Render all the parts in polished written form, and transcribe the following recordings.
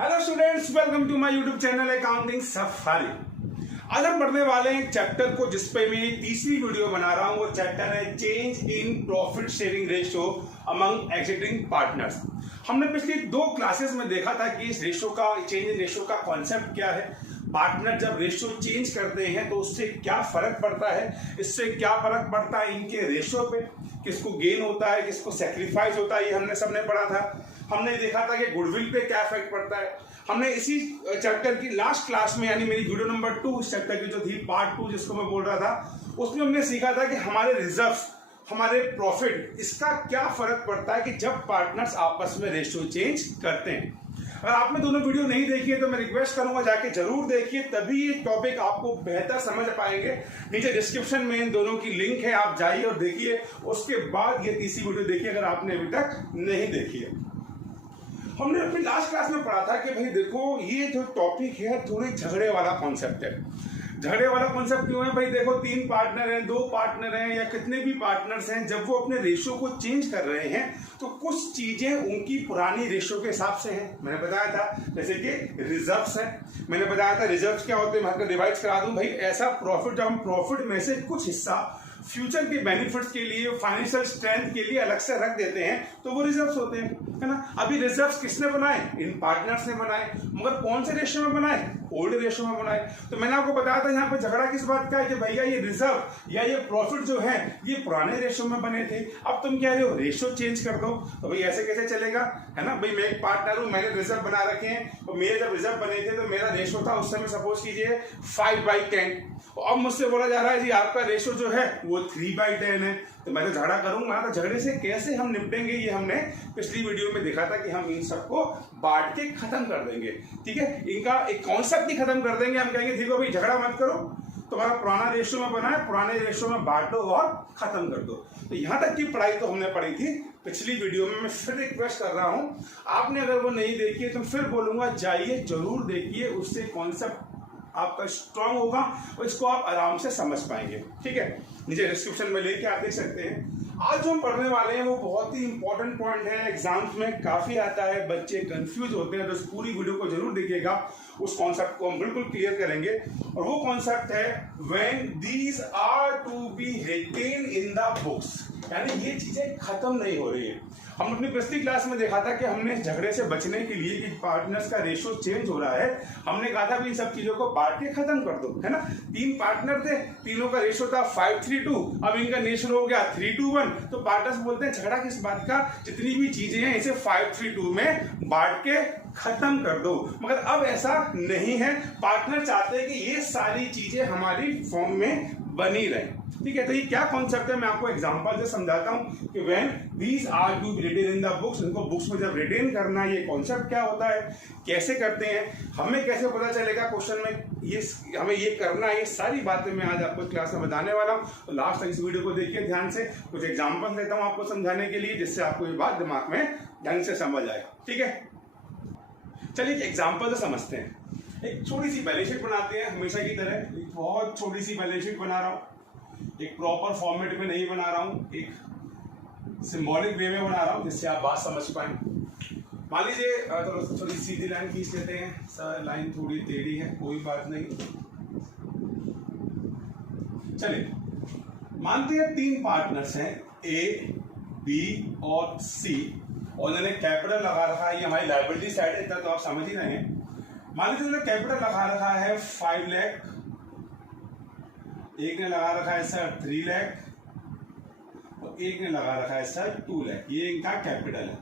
Hello students, welcome to my YouTube channel accounting safari. आज हम पढ़ने वाले हैं एक चैप्टर को जिसपे मैं तीसरी वीडियो बना रहा हूं। वो चैप्टर है change in profit sharing ratio among existing partners. हमने पिछली दो क्लासेस में देखा था कि इस रेशियो का, चेंज इन रेशियो का कॉन्सेप्ट क्या है, पार्टनर जब रेशियो चेंज करते हैं तो उससे क्या फर्क पड़ता है, इससे क्या फर्क पड़ता है इनके रेशियो पे, किसको गेन होता है, किसको सेक्रीफाइस होता है, ये हमने सबने पढ़ा था। हमने देखा था कि गुडविल पे क्या इफेक्ट पड़ता है। हमने इसी चैप्टर की लास्ट क्लास में, यानी मेरी वीडियो नंबर 2 इस चैप्टर की जो थी, पार्ट 2 जिसको मैं बोल रहा था, उसमें हमने सीखा था कि हमारे रिजर्व्स, हमारे प्रॉफिट, इसका क्या फर्क पड़ता है कि जब पार्टनर्स आपस में रेशियो चेंज करते हैं। अगर आपने दोनों वीडियो नहीं देखी है तो मैं रिक्वेस्ट करूंगा जाके जरूर देखिए, तभी ये टॉपिक आपको बेहतर समझ पाएंगे। नीचे डिस्क्रिप्शन में इन दोनों की लिंक है, आप जाइए और देखिए। उसके बाद ये तीसरी वीडियो देखिए अगर आपने अभी तक नहीं देखी है। हमने अपनी लास्ट क्लास में पढ़ा था कि भाई देखो, ये जो टॉपिक है थोड़े झगड़े वाला कॉन्सेप्ट है। झगड़े वाला कॉन्सेप्ट क्यों है भाई? देखो, 3 पार्टनर हैं, 2 पार्टनर हैं, या कितने भी पार्टनर्स हैं, जब वो अपने रेशियो को चेंज कर रहे हैं तो कुछ चीजें उनकी पुरानी रेशियो के हिसाब से हैं। मैंने बताया था जैसे कि रिजर्व्स है, मैंने बताया था रिजर्व्स क्या होते हैं, मैं आपको डिवाइड करा दूं भाई। ऐसा प्रॉफिट, जब हम प्रॉफिट में से कुछ हिस्सा फ्यूचर के बेनिफिट्स के लिए, फाइनेंशियल स्ट्रेंथ के लिए अलग से रख देते हैं तो वो रिजर्व्स होते हैं, है ना। अभी रिजर्व्स किसने बनाए? इन पार्टनर्स ने बनाए, मगर कौन से रेशियो में बनाए? ओल्ड रेशियो में बनाए। तो मैंने आपको बताया था यहाँ पे झगड़ा किस बात का है कि भैया ये रिजर्व या ये प्रॉफिट जो है ये पुराने रेशियो में बने थे, अब तुम कह रहे हो रेशियो चेंज कर दो। तो भाई ऐसे कैसे चलेगा, है ना। भाई मैं एक पार्टनर हूं, मैंने रिजर्व बना रखे हैं, और मेरे जब रिजर्व बने थे तो मेरा रेशियो था उस समय सपोज कीजिए 5/10, और अब मुझसे बोला जा रहा है जी आपका रेशियो जो है वो 3/10 है। तो मैं तो झगड़ा करूंगा। तो झगड़े से कैसे हम निपटेंगे ये हमने पिछली वीडियो में देखा था कि हम इन सबको बांट के खत्म कर देंगे। ठीक है, इनका एक कॉन्सेप्ट ही खत्म कर देंगे। हम कहेंगे ठीक है भाई, झगड़ा मत करो, तुम्हारा पुराना रेशियो में बना है, पुराने रेशियो में बांट दो और खत्म कर दो। तो यहां तक की पढ़ाई तो हमने पढ़ी थी पिछली वीडियो में। मैं फिर रिक्वेस्ट कर रहा हूं, आपने अगर वो नहीं देखी है तो फिर बोलूंगा जाइए जरूर देखिए, उससे कॉन्सेप्ट आपका स्ट्रांग होगा और इसको आप आराम से समझ पाएंगे। ठीक है, नीचे डिस्क्रिप्शन में लेके आप देख सकते हैं। आज जो हम पढ़ने वाले हैं वो बहुत ही इंपॉर्टेंट पॉइंट है, एग्जाम्स में काफी आता है, बच्चे कंफ्यूज होते हैं। तो इस पूरी वीडियो को जरूर देखिएगा, उस कॉन्सेप्ट को हम बिल्कुल क्लियर करेंगे। और वो कॉन्सेप्ट है when these are to be written in the books, यानी ये चीजें खत्म नहीं हो रही है। हम अपनी पिछली क्लास में देखा था कि हमने झगड़े से बचने के लिए कि पार्टनर्स का रेशियो चेंज हो रहा है, हमने कहा था भी इन सब चीजों को बांट के खत्म कर दो, है ना। 3 पार्टनर थे, तीनों का रेशियो था 5:3:2, अब इनका रेशियो हो गया 3:1। तो पार्टनर्स बोलते हैं झगड़ा किस बात का, जितनी भी चीजें हैं इसे 5:3:2 में बांट के खत्म कर दो। मगर अब ऐसा नहीं है, पार्टनर चाहते हैं कि ये सारी चीजें हमारी फॉर्म में बनी रहे। ठीक है, तो ये क्या कॉन्सेप्ट है मैं आपको एग्जांपल से समझाता हूं कि when these are to be written in the books, इनको बुक्स में जब रिटेन करना है, ये कॉन्सेप्ट क्या होता है, कैसे करते हैं, हमें कैसे पता चलेगा क्वेश्चन में ये हमें ये करना है, ये सारी बातें मैं आज आपको क्लास में बताने वाला हूं। तो लास्ट तक इस वीडियो को देखिए ध्यान से। कुछ एग्जाम्पल देता हूं आपको समझाने के लिए, जिससे आपको ये बात दिमाग में ढंग से समझ आए। ठीक है, चलिए एक एग्जाम्पल से समझते हैं। एक छोटी सी बैलेंस शीट बनाते हैं हमेशा की तरह। एक बहुत छोटी सी बैलेंस शीट बना रहा हूं, एक प्रॉपर फॉर्मेट में नहीं बना रहा हूं, एक सिंबॉलिक वे में बना रहा हूं जिससे आप बात समझ पाए। मान लीजिए तो थोड़ी सीधी लाइन खींच लेते हैं। सर लाइन थोड़ी टेढ़ी है, कोई बात नहीं। चलिए मानते हैं 3 पार्टनर्स हैं, ए, बी और सी, और उन्होंने कैपिटल लगा रखा है। ये हमारी लायबिलिटी साइड है, इतना तो आप समझ ही रहे हैं। मान लीजिए उन्होंने कैपिटल लगा रखा है 5 लाख, एक ने लगा रखा है सर 3 लाख, और एक ने लगा रखा है सर 2 लाख। ये इनका कैपिटल है।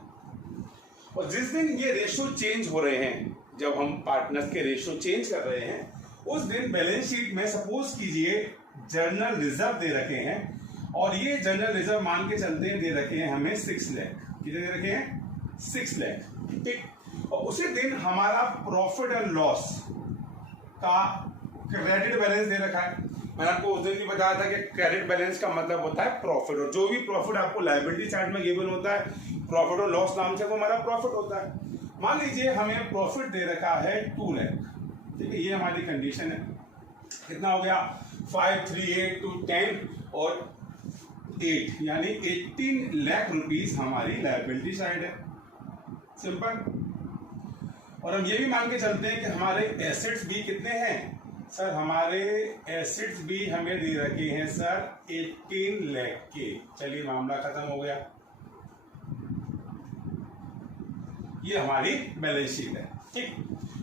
और जिस दिन ये रेशियो चेंज हो रहे हैं, जब हम पार्टनर्स के रेशियो चेंज कर रहे हैं, उस दिन बैलेंस शीट में सपोज कीजिए जनरल रिजर्व दे रखे हैं, और ये जनरल रिजर्व मान के चलते हैं दे रखे हैं हमें 6 लाख। कितने दे रखे हैं? 6 लाख। ठीक, और उसी दिन हमारा प्रॉफिट एंड लॉस का क्रेडिट बैलेंस दे रखा है। मैंने आपको उस दिन भी बताया था कि क्रेडिट बैलेंस का मतलब होता है प्रॉफिट, और जो भी प्रॉफिट आपको लायबिलिटी साइड में गिवन होता है, प्रॉफिट और लॉस नाम से वो हमारा प्रॉफिट होता है। मान लीजिए हमें प्रॉफिट दे रखा है 2 लाख। ठीक है, ये हमारी कंडीशन है। कितना हो गया? 5, 3, 8 to 10 और 8, यानी 18 लाख रुपीस हमारी लायबिलिटी साइड है। सिंपल। और हम ये भी मान के चलते हैं कि हमारे एसेट्स भी कितने हैं सर, हमारे एसेट्स भी हमें दे रखे हैं सर 18 लाख के। चलिए मामला खत्म हो गया, ये हमारी बैलेंस शीट है। ठीक,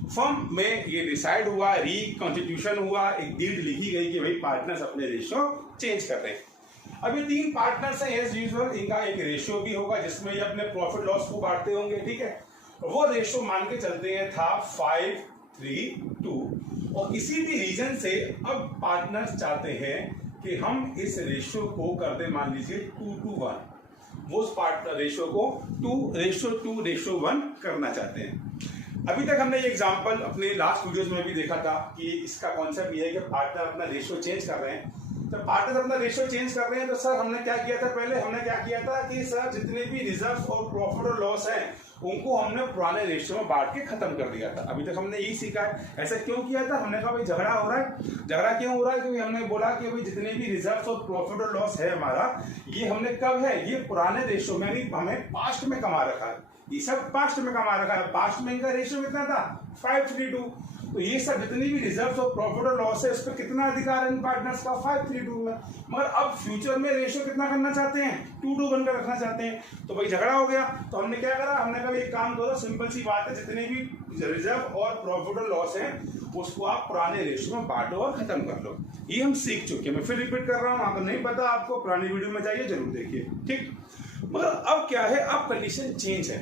फर्म में ये डिसाइड हुआ, रिकॉन्स्टिट्यूशन हुआ, एक डीड लिखी गई कि भाई पार्टनर्स अपने रेशियो चेंज कर रहे हैं। अभी 3 पार्टनर्स हैं एज यूजुअल, इनका एक रेशियो भी होगा जिसमें ये अपने प्रॉफिट लॉस को बांटते होंगे। ठीक है, वो रेशियो मान के चलते हैं था 5:3:2, और किसी भी रीजन से अब पार्टनर्स चाहते हैं कि हम इस रेशियो को कर दे मान लीजिए 2:1, वो उस पार्टनर रेशियो को 2:2:1 करना चाहते हैं। अभी तक हमने ये एग्जांपल अपने लास्ट वीडियोस में भी देखा था कि इसका कॉन्सेप्ट ये है कि पार्टनर अपना रेशियो चेंज कर रहे हैं। तो पार्टनर अपना रेशियो चेंज कर रहे हैं तो सर हमने क्या किया था, पहले हमने क्या किया था कि सर जितने भी रिजर्व और प्रॉफिट और लॉस है उनको हमने पुराने रेशियो में बांट के खत्म कर दिया था। अभी तक हमने यही सीखा है। ऐसा क्यों किया था, हमने कहा भाई झगड़ा हो रहा है। झगड़ा क्यों हो रहा है, क्योंकि हमने बोला कि भाई जितने भी रिजर्व और प्रॉफिट और लॉस है हमारा, ये हमने कब है, ये पुराने रेशियो में, हमें पास्ट में कमा रखा है, ये सब पास्ट में कमा रखा है। पास्ट में इनका रेशियो कितना था 5:3:2, तो ये सब जितनी भी रिजर्व और प्रॉफिट और लॉस है उस पर कितना अधिकार है इन पार्टनर्स का 5:3:2 में। मगर अब फ्यूचर में रेशियो कितना करना चाहते हैं 2:1 का रखना चाहते हैं। तो भाई झगड़ा हो गया, तो हमने क्या करा, हमने कहा एक काम करो, सिंपल सी बात है, जितने भी रिजर्व और प्रॉफिट और लॉस है उसको आप पुराने रेशियो में बांटो और खत्म कर लो। ये हम सीख चुके हैं, मैं फिर रिपीट कर रहा हूँ, अगर नहीं पता आपको पुरानी वीडियो में जाइए जरूर देखिए। ठीक, मगर अब क्या है, अब कंडीशन चेंज है,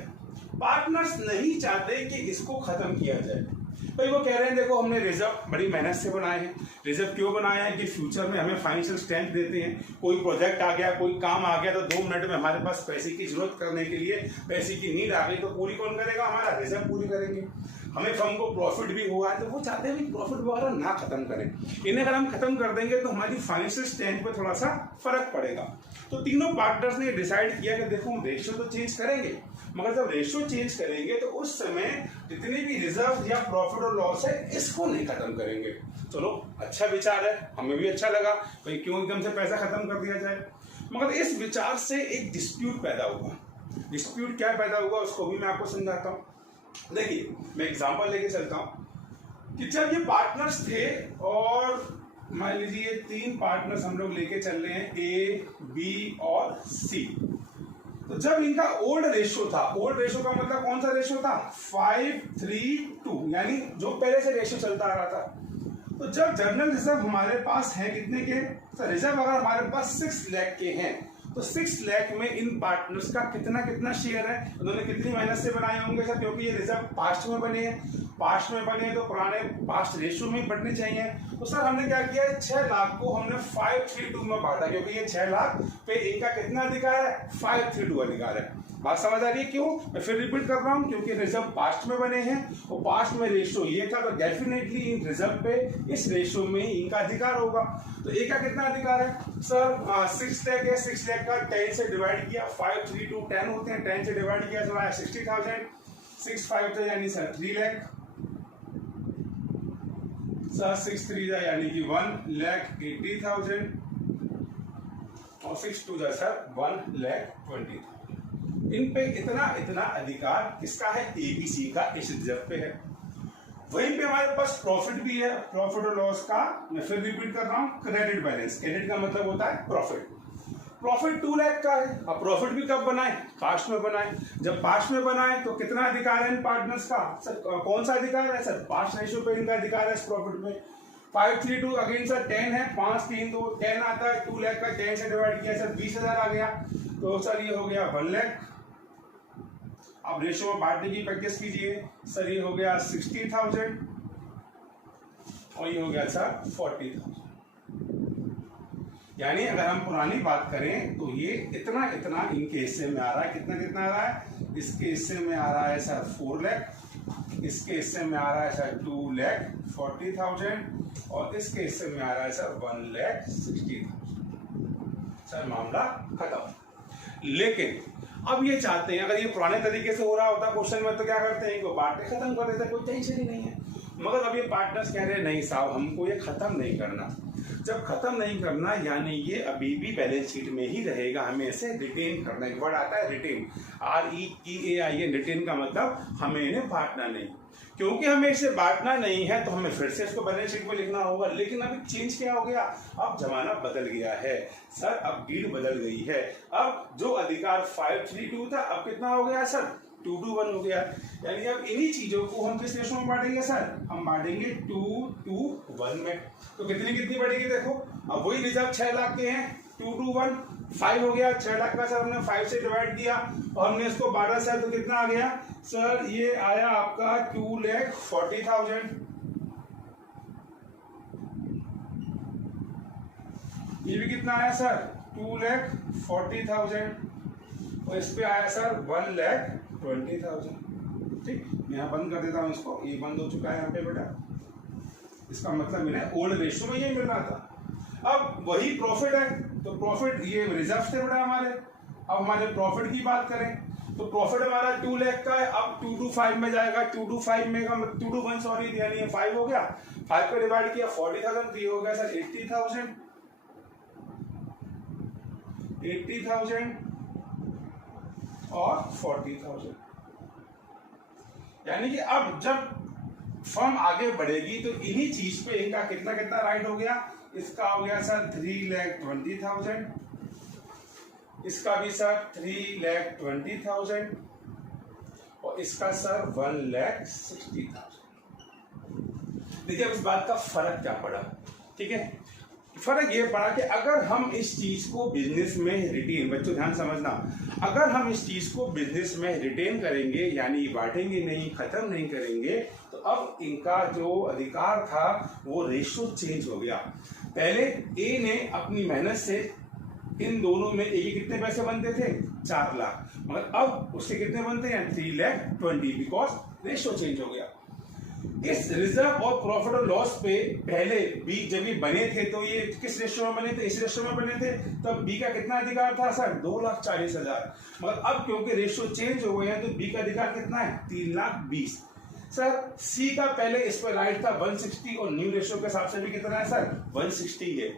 पार्टनर्स नहीं चाहते कि इसको खत्म किया जाए। भाई वो कह रहे हैं देखो हमने रिजर्व बड़ी मेहनत से बनाए हैं, रिजर्व क्यों बनाया है कि फ्यूचर में हमें फाइनेंशियल स्ट्रेंथ देते हैं। कोई प्रोजेक्ट आ गया, कोई काम आ गया तो 2 मिनट में हमारे पास पैसे की जरूरत करने के लिए पैसे की नीड आ गई तो पूरी कौन करेगा, हमारा रिजर्व पूरी करेंगे। हमें फर्म को प्रॉफिट भी हुआ है तो वो चाहते हैं प्रॉफिट वगैरह ना खत्म करें, इन्हें अगर हम खत्म कर देंगे तो हमारी फाइनेंशियल स्ट्रेंथ पे थोड़ा सा फर्क पड़ेगा। तो तीनों पार्टनर्स ने डिसाइड किया कि देखो हम रेशियो तो चेंज करेंगे, मगर जब रेशियो चेंज करेंगे तो उस समय जितने भी रिजर्व या प्रॉफिट और लॉस है इसको नहीं खत्म करेंगे। चलो अच्छा विचार है, हमें भी अच्छा लगा, भाई क्यों एकदम से पैसा खत्म कर दिया जाए। मगर इस विचार से एक डिस्प्यूट पैदा हुआ। डिस्प्यूट क्या पैदा हुआ उसको भी मैं आपको समझाता हूँ। देखिए मैं एग्जांपल लेके चलता हूँ कि जब ये पार्टनर्स थे और मान लीजिए 3 पार्टनर्स हम लोग लेके चल रहे हैं ए, बी और सी। तो जब इनका ओल्ड रेशियो था, ओल्ड रेशियो का मतलब कौन सा रेशियो था 5:3:2, यानी जो पहले से रेशियो चलता आ रहा था। तो जब जर्नल रिजर्व हमारे पास है कितने के, तो रिजर्व अगर हमारे पास 6 लाख के हैं तो 6 लाख में इन पार्टनर्स का कितना कितना शेयर है, उन्होंने कितनी मेहनत से बनाए होंगे सर, क्योंकि ये रिजर्व पास्ट में बने हैं, पास्ट में बने तो पुराने पास्ट रेशियो में बढ़ने चाहिए। तो सर हमने क्या किया, 6 लाख को हमने 5:3:2 में बांटा, क्योंकि ये 6 लाख पे इनका कितना अधिकार है 5:3:2 अधिकार है। बात समझ आ रही है क्यों, मैं फिर रिपीट कर रहा हूं, क्योंकि रिजर्व पास्ट में बने हैं और पास्ट में रेशियो ये था, तो डेफिनेटली इन रिजर्व पे इस रेशियो में इनका अधिकार होगा। तो ए का कितना अधिकार है सर 6 लाख है, 6 लाख का 10 से डिवाइड किया, 5:3:2 10 होते हैं, 10 से डिवाइड किया तो आया 60,000, 6/5 यानी सर 3 लाख सर, 6/3 यानी कि 1,80,000 और 6/2 सर 1,20,000। इन पे इतना इतना अधिकार किसका है, एबीसी का, इस रिजर्व पे है। वहीं पे हमारे पास प्रॉफिट भी है, प्रॉफिट और लॉस का मैं फिर रिपीट कर रहा हूं, क्रेडिट बैलेंस। क्रेडिट का मतलब होता है प्रॉफिट। प्रॉफिट 2 लाख का है। अब प्रॉफिट भी कब बनाए, पास्ट में बनाए। जब पास्ट में बनाए तो कितना अधिकार है इन पार्टनर्स का सर, कौन सा अधिकार है सर, पास्ट रेशियो पे इनका अधिकार है इस प्रॉफिट में। 5:3:2 अगेन सर 10 है, 5/3 तो 10 आता है, 2 लाख का 10 से डिवाइड किया सर 20,000 आ गया, तो सर ये हो गया 1 लाख। अब रेशियो में बांटने की प्रैक्टिस कीजिए सर, ये हो गया 60,000 और ये हो गया सर 40,000। यानी अगर हम पुरानी बात करें तो ये इतना इतना इनके हिस्से में आ रहा है, कितना कितना आ रहा है, इसके हिस्से में आ रहा है सर 4 लाख, इसके हिस्से में आ रहा है सर 2,40,000 और इसके हिस्से में आ रहा है सर 1,60,000। सर मामला खत्म। लेकिन अब ये चाहते हैं, अगर ये पुराने तरीके से हो रहा होता क्वेश्चन में तो क्या करते हैं, इनको बांटे खत्म कर देते, कोई टेंशन ही नहीं है। मगर अब ये पार्टनर्स कह रहे हैं नहीं साहब हमको ये खत्म नहीं करना। जब खत्म नहीं करना यानी ये अभी भी बैलेंस शीट में ही रहेगा, हमें इसे रिटेन करना। एक वर्ड आता है रिटेन, RETAIN, रिटेन का मतलब हमें इन्हें बांटना नहीं। क्योंकि हमें इसे बांटना नहीं है तो हमें फिर से इसको बैलेंस शीट में लिखना होगा। लेकिन अभी चेंज क्या हो गया, अब जमाना बदल गया है सर, अब भीड़ बदल गई है। अब जो अधिकार 5-3-2 था अब कितना हो गया सर, 2-1 हो गया। यानी अब इन्हीं चीजों को हम किस रेशो में बांटेंगे सर, हम बांटेंगे 2-1 में। तो कितनी बढ़ेगी देखो, अब वही रिजर्व 6 लाख के हैं, 2-1 5 हो गया, 6 लाख का सर हमने 5 से डिवाइड किया और हमने इसको 12 से, तो कितना आ गया सर, ये आया आपका 2,40,000। ये भी कितना आया सर, 2,40,000 और इस पे आया सर 1,20,000। ठीक, यहाँ बंद कर देता हूँ इसको, ये बंद हो चुका है यहाँ पे बेटा। इसका मतलब मेरा ओल्ड रेशियो में ये मिल रहा था। अब वही प्रॉफिट है, तो प्रॉफिट ये रिजर्व थे बेटा हमारे। अब हमारे प्रॉफिट की बात करें तो प्रॉफिट हमारा 2 लाख का है, अब 2-5 में जाएगा, 2-5 में का 2-1 सॉरी, यानी ये 5 हो गया, 5 पे डिवाइड किया 40,000, तो ये हो गया सर 80,000 और 40,000। यानी कि अब जब फर्म आगे बढ़ेगी तो इन्हीं चीज पे इनका कितना कितना राइट हो गया, इसका हो गया सर 3,20,000, इसका भी सर 3,20,000 और इसका सर 1,60,000। देखिए अब इस बात का फर्क क्या पड़ा, ठीक है, फर्क ये पड़ा कि अगर हम इस चीज को बिजनेस में रिटेन, बच्चों ध्यान समझना, अगर हम इस चीज को बिजनेस में रिटेन करेंगे यानी बांटेंगे नहीं, खत्म नहीं करेंगे, तो अब इनका जो अधिकार था वो रेशो चेंज हो गया। पहले ए ने अपनी मेहनत से इन दोनों में ए कितने पैसे बनते थे, 4 लाख, मगर अब उससे कितने बनते हैं, 3,20,000, बिकॉज रेशो चेंज हो गया। इस रिजर्व और प्रॉफिट और लॉस पे पहले बी जब ये बने थे तो ये किस रेशियो में बने थे, इस रेशियो में बने थे, तब बी का कितना अधिकार था सर, 2,40,000, मगर अब क्योंकि रेशियो चेंज हो गए हैं तो बी का अधिकार कितना है, 3,20,000। सर सी का पहले इस पर राइट था 160 और न्यू रेशियो के हिसाब से भी कितना है सर, 160 है।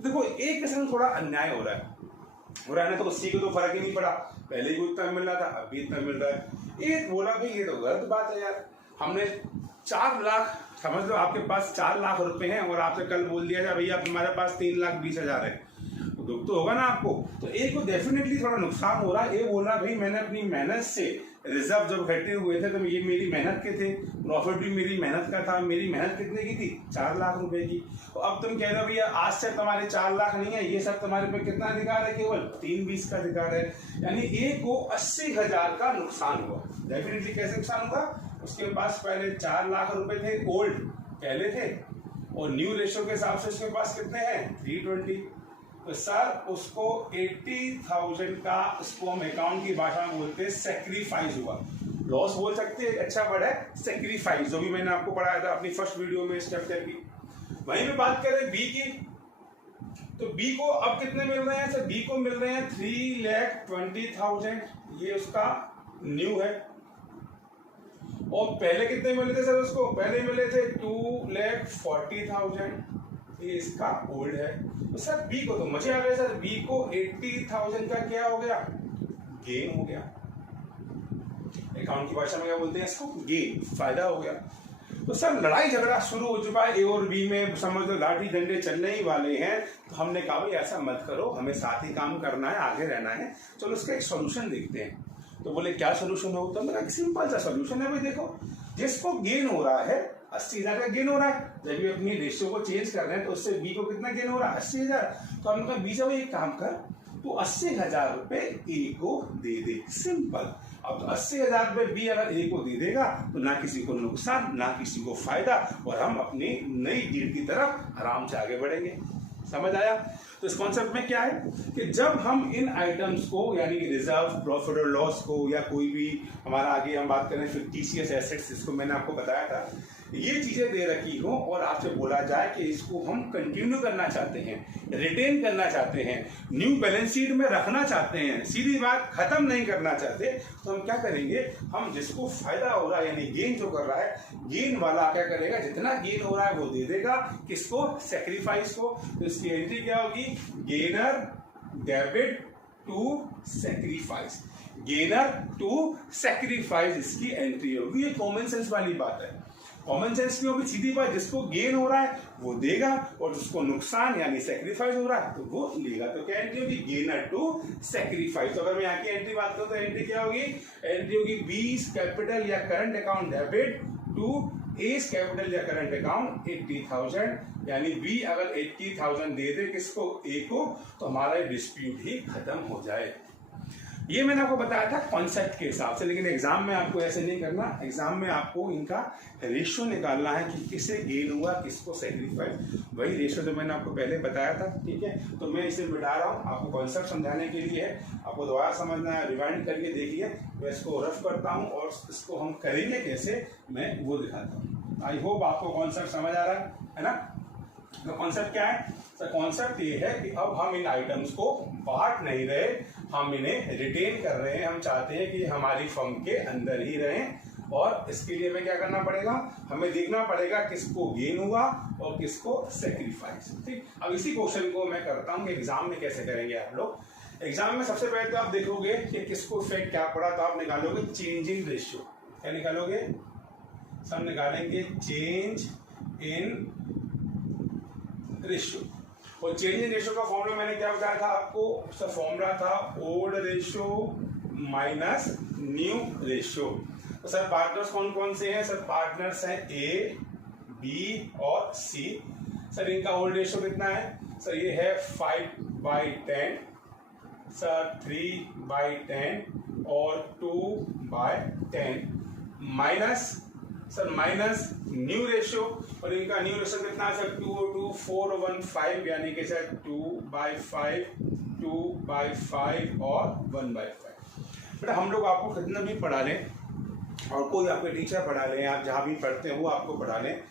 देखो एक किस्म थोड़ा अन्याय हो रहा है ना, तो सी को तो फर्क ही नहीं पड़ा, पहले भी उतना मिल रहा था अब भी इतना मिल रहा है। एक बोला भाई ये तो गलत बात है यार, हमने 4 लाख, समझ लो आपके पास 4 लाख रुपए हैं और आपसे कल बोल दिया जाए भैया हमारे पास 3,20,000 है, तो दुख तो होगा ना आपको। तो एक को डेफिनेटली थोड़ा नुकसान हो रहा है। ये बोल रहा भाई मैंने अपनी मेहनत से रिजर्व जब इकट्ठे हुए थे तो ये मेरी मेहनत के थे, प्रॉफिट भी मेरी मेहनत का था, मेरी मेहनत कितने की थी, 4 लाख रुपए की। तो अब तुम कह रहे हो भैया आज से तुम्हारे 4 लाख नहीं है, ये सब तुम्हारे पे कितना अधिकार है, केवल 3,20 का अधिकार है। यानी ए को 80,000 का नुकसान हुआ। डेफिनेटली कैसे नुकसान हुआ, उसके पास पहले 4 लाख रुपए थे, ओल्ड पहले थे, और न्यू रेशियो के हिसाब से उसके पास कितने हैं, 320। तो सर उसको 80,000 का, इसको हम अकाउंट की भाषा में बोलते हैं सेक्रीफाइस हुआ। लॉस बोल सकते हैं, अच्छा वर्ड है सेक्रीफाइस, जो भी मैंने आपको पढ़ाया था अपनी फर्स्ट वीडियो में इस चैप्टर की। वहीं पे बात करें बी की, तो बी को अब कितने मिल रहे हैं सर, बी को मिल रहे हैं 3,20,000, ये उसका न्यू है। और पहले कितने मिले थे सर उसको, पहले मिले थे 2,40,000, ये इसका ओल्ड है। तो सर बी को तो मजे आ गए सर, बी को 80,000 का क्या हो गया, गेन हो गया। अकाउंट की भाषा में क्या बोलते हैं इसको, गेन, फायदा हो गया। तो सर लड़ाई झगड़ा शुरू हो चुका है ए और बी में, समझ लो लाठी डंडे चलने ही वाले हैं। तो हमने कहा भाई ऐसा मत करो, हमें साथ ही काम करना है, आगे रहना है, चलो इसका एक सोल्यूशन देखते हैं। तो बोले क्या सोल्यूशन हो, तो मेरा सिंपल सा सोल्यूशन है भाई, देखो जिसको गेन हो रहा है 80,000 का गेन हो रहा है, जब भी अपनी रेशियो को चेंज कर रहे हैं तो उससे बी को कितना गेन हो रहा है, 80,000। तो हमने कहा बी से भाई एक काम कर, तो 80,000 रुपए ए को दे दे, सिंपल। अब तो 80,000 रुपए बी अगर ए को दे देगा तो ना किसी को नुकसान ना किसी को फायदा, और हम अपनी नई डील की तरफ आराम से आगे बढ़ेंगे। समझ आया। तो इस कॉन्सेप्ट में क्या है कि जब हम इन आइटम्स को यानी कि रिजर्व, प्रॉफिट और लॉस को, या कोई भी हमारा आगे हम बात करें फिक्टिशियस एसेट्स, इसको मैंने आपको बताया था, ये चीजें दे रखी हो और आपसे बोला जाए कि इसको हम कंटिन्यू करना चाहते हैं, रिटेन करना चाहते हैं, न्यू बैलेंस शीट में रखना चाहते हैं, सीधी बात खत्म नहीं करना चाहते, तो हम क्या करेंगे, हम जिसको फायदा हो रहा है यानी गेन जो कर रहा है, गेन वाला क्या करेगा, जितना गेन हो रहा है वो दे देगा किसको, सेक्रीफाइस को। तो इसकी एंट्री क्या होगी, gainer debit to sacrifice. Gainer to sacrifice इसकी एंट्री होगी। ये कॉमन सेंस वाली बात है। कॉमन सेंस की होगी, सीधी बात, जिसको गेन हो रहा है वो देगा और जिसको नुकसान यानी सेक्रीफाइस हो रहा है तो वो लेगा। तो क्या एंट्री होगी? Gainer to sacrifice. तो अगर मैं यहाँ की एंट्री बात करूँ तो एंट्री क्या होगी? एंट्री होगी बी's कैपिटल या current account debit to A's capital या करंट अकाउंट 80,000, यानी बी अगर 80,000 दे दे किसको? ए को, तो हमारा डिस्प्यूट ही खत्म हो जाए। ये मैंने आपको बताया था कॉन्सेप्ट के हिसाब से, लेकिन एग्जाम में आपको ऐसे नहीं करना। एग्जाम में आपको इनका रेशियो निकालना है कि किसे गेन हुआ, किसको सेक्रीफाइस। वही रेशियो जो मैंने आपको पहले बताया था, ठीक है। तो मैं इसे मिटा रहा हूँ, आपको कॉन्सेप्ट समझाने के लिए है, आपको दोबारा समझना है, रिवाइंड करके देखिए। मैं इसको रफ करता हूँ और इसको हम करेंगे कैसे मैं वो दिखाता हूँ। आई होप आपको कॉन्सेप्ट समझ आ रहा है ना। तो कॉन्सेप्ट क्या है सर? कॉन्सेप्ट ये है कि अब हम इन आइटम्स को बांट नहीं रहे, हम इन्हें रिटेन कर रहे हैं। हम चाहते हैं कि हमारी फर्म के अंदर ही रहें और इसके लिए हमें क्या करना पड़ेगा? हमें देखना पड़ेगा किसको गेन हुआ और किसको सेक्रीफाइस। ठीक, अब इसी क्वेश्चन को मैं करता हूँ कि एग्जाम में कैसे करेंगे आप लोग। एग्जाम में सबसे पहले तो आप देखोगे कि किसको इफेक्ट क्या पड़ा, तो आप निकालोगे चेंजिंग रेशियो। क्या निकालोगे? सब निकालेंगे चेंज इन रेशियो। और चेंज इन रेशियो का फॉर्मूला मैंने क्या बताया था आपको? सर फॉर्मूला था old ratio minus new ratio. तो सर पार्टनर्स कौन कौन से हैं? सर पार्टनर्स हैं ए, बी और सी। सर इनका ओल्ड रेशियो कितना है? सर ये है 5/10, सर 3/10 और 2/10 minus sir minus new ratio. और इनका न्यू रेशियो कितना है सर? 2/415, यानी कि सर 2/5, 2/5 और 1/5। बेटा हम लोग आपको कितना भी पढ़ा लें और कोई आपके टीचर पढ़ा लें, आप जहाँ भी पढ़ते हैं वो आपको पढ़ा लें,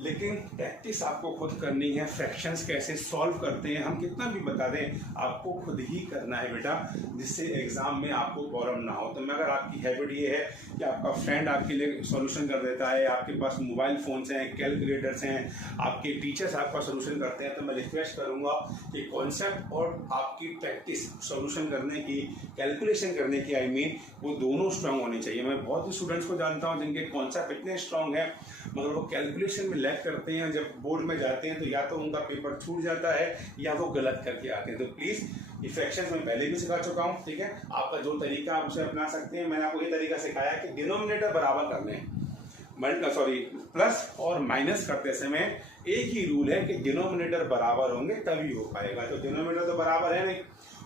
लेकिन प्रैक्टिस आपको खुद करनी है। फ्रैक्शंस कैसे सॉल्व करते हैं हम कितना भी बता दें, आपको खुद ही करना है बेटा, जिससे एग्जाम में आपको प्रॉब्लम ना हो। तो मैं अगर आपकी हैबिट ये है कि आपका फ्रेंड आपके लिए सॉल्यूशन कर देता है, आपके पास मोबाइल फ़ोन्स हैं, कैलकुलेटर्स हैं, आपके टीचर्स आपका सॉल्यूशन करते हैं, तो मैं रिक्वेस्ट करूँगा कि कॉन्सेप्ट और आपकी प्रैक्टिस सॉल्यूशन करने की, कैलकुलेशन करने की वो दोनों स्ट्रांग होनी चाहिए। मैं बहुत ही स्टूडेंट्स को जानता हूँ जिनके कॉन्सेप्ट इतने स्ट्रांग हैं मगर वो कैलकुलेशन में लैग करते हैं। जब बोर्ड में जाते हैं तो या तो उनका पेपर छूट जाता है या वो गलत करके आते हैं। तो प्लीज़ ये फ्रैक्शंस मैं पहले भी सिखा चुका हूँ, ठीक है। आपका जो तरीका आप उसे अपना सकते हैं। मैंने आपको ये तरीका सिखाया कि डिनोमिनेटर बराबर करने हैं, प्लस और माइनस करते समय एक ही रूल है कि डिनोमिनेटर बराबर होंगे तभी हो पाएगा। तो डिनोमिनेटर तो बराबर है नहीं,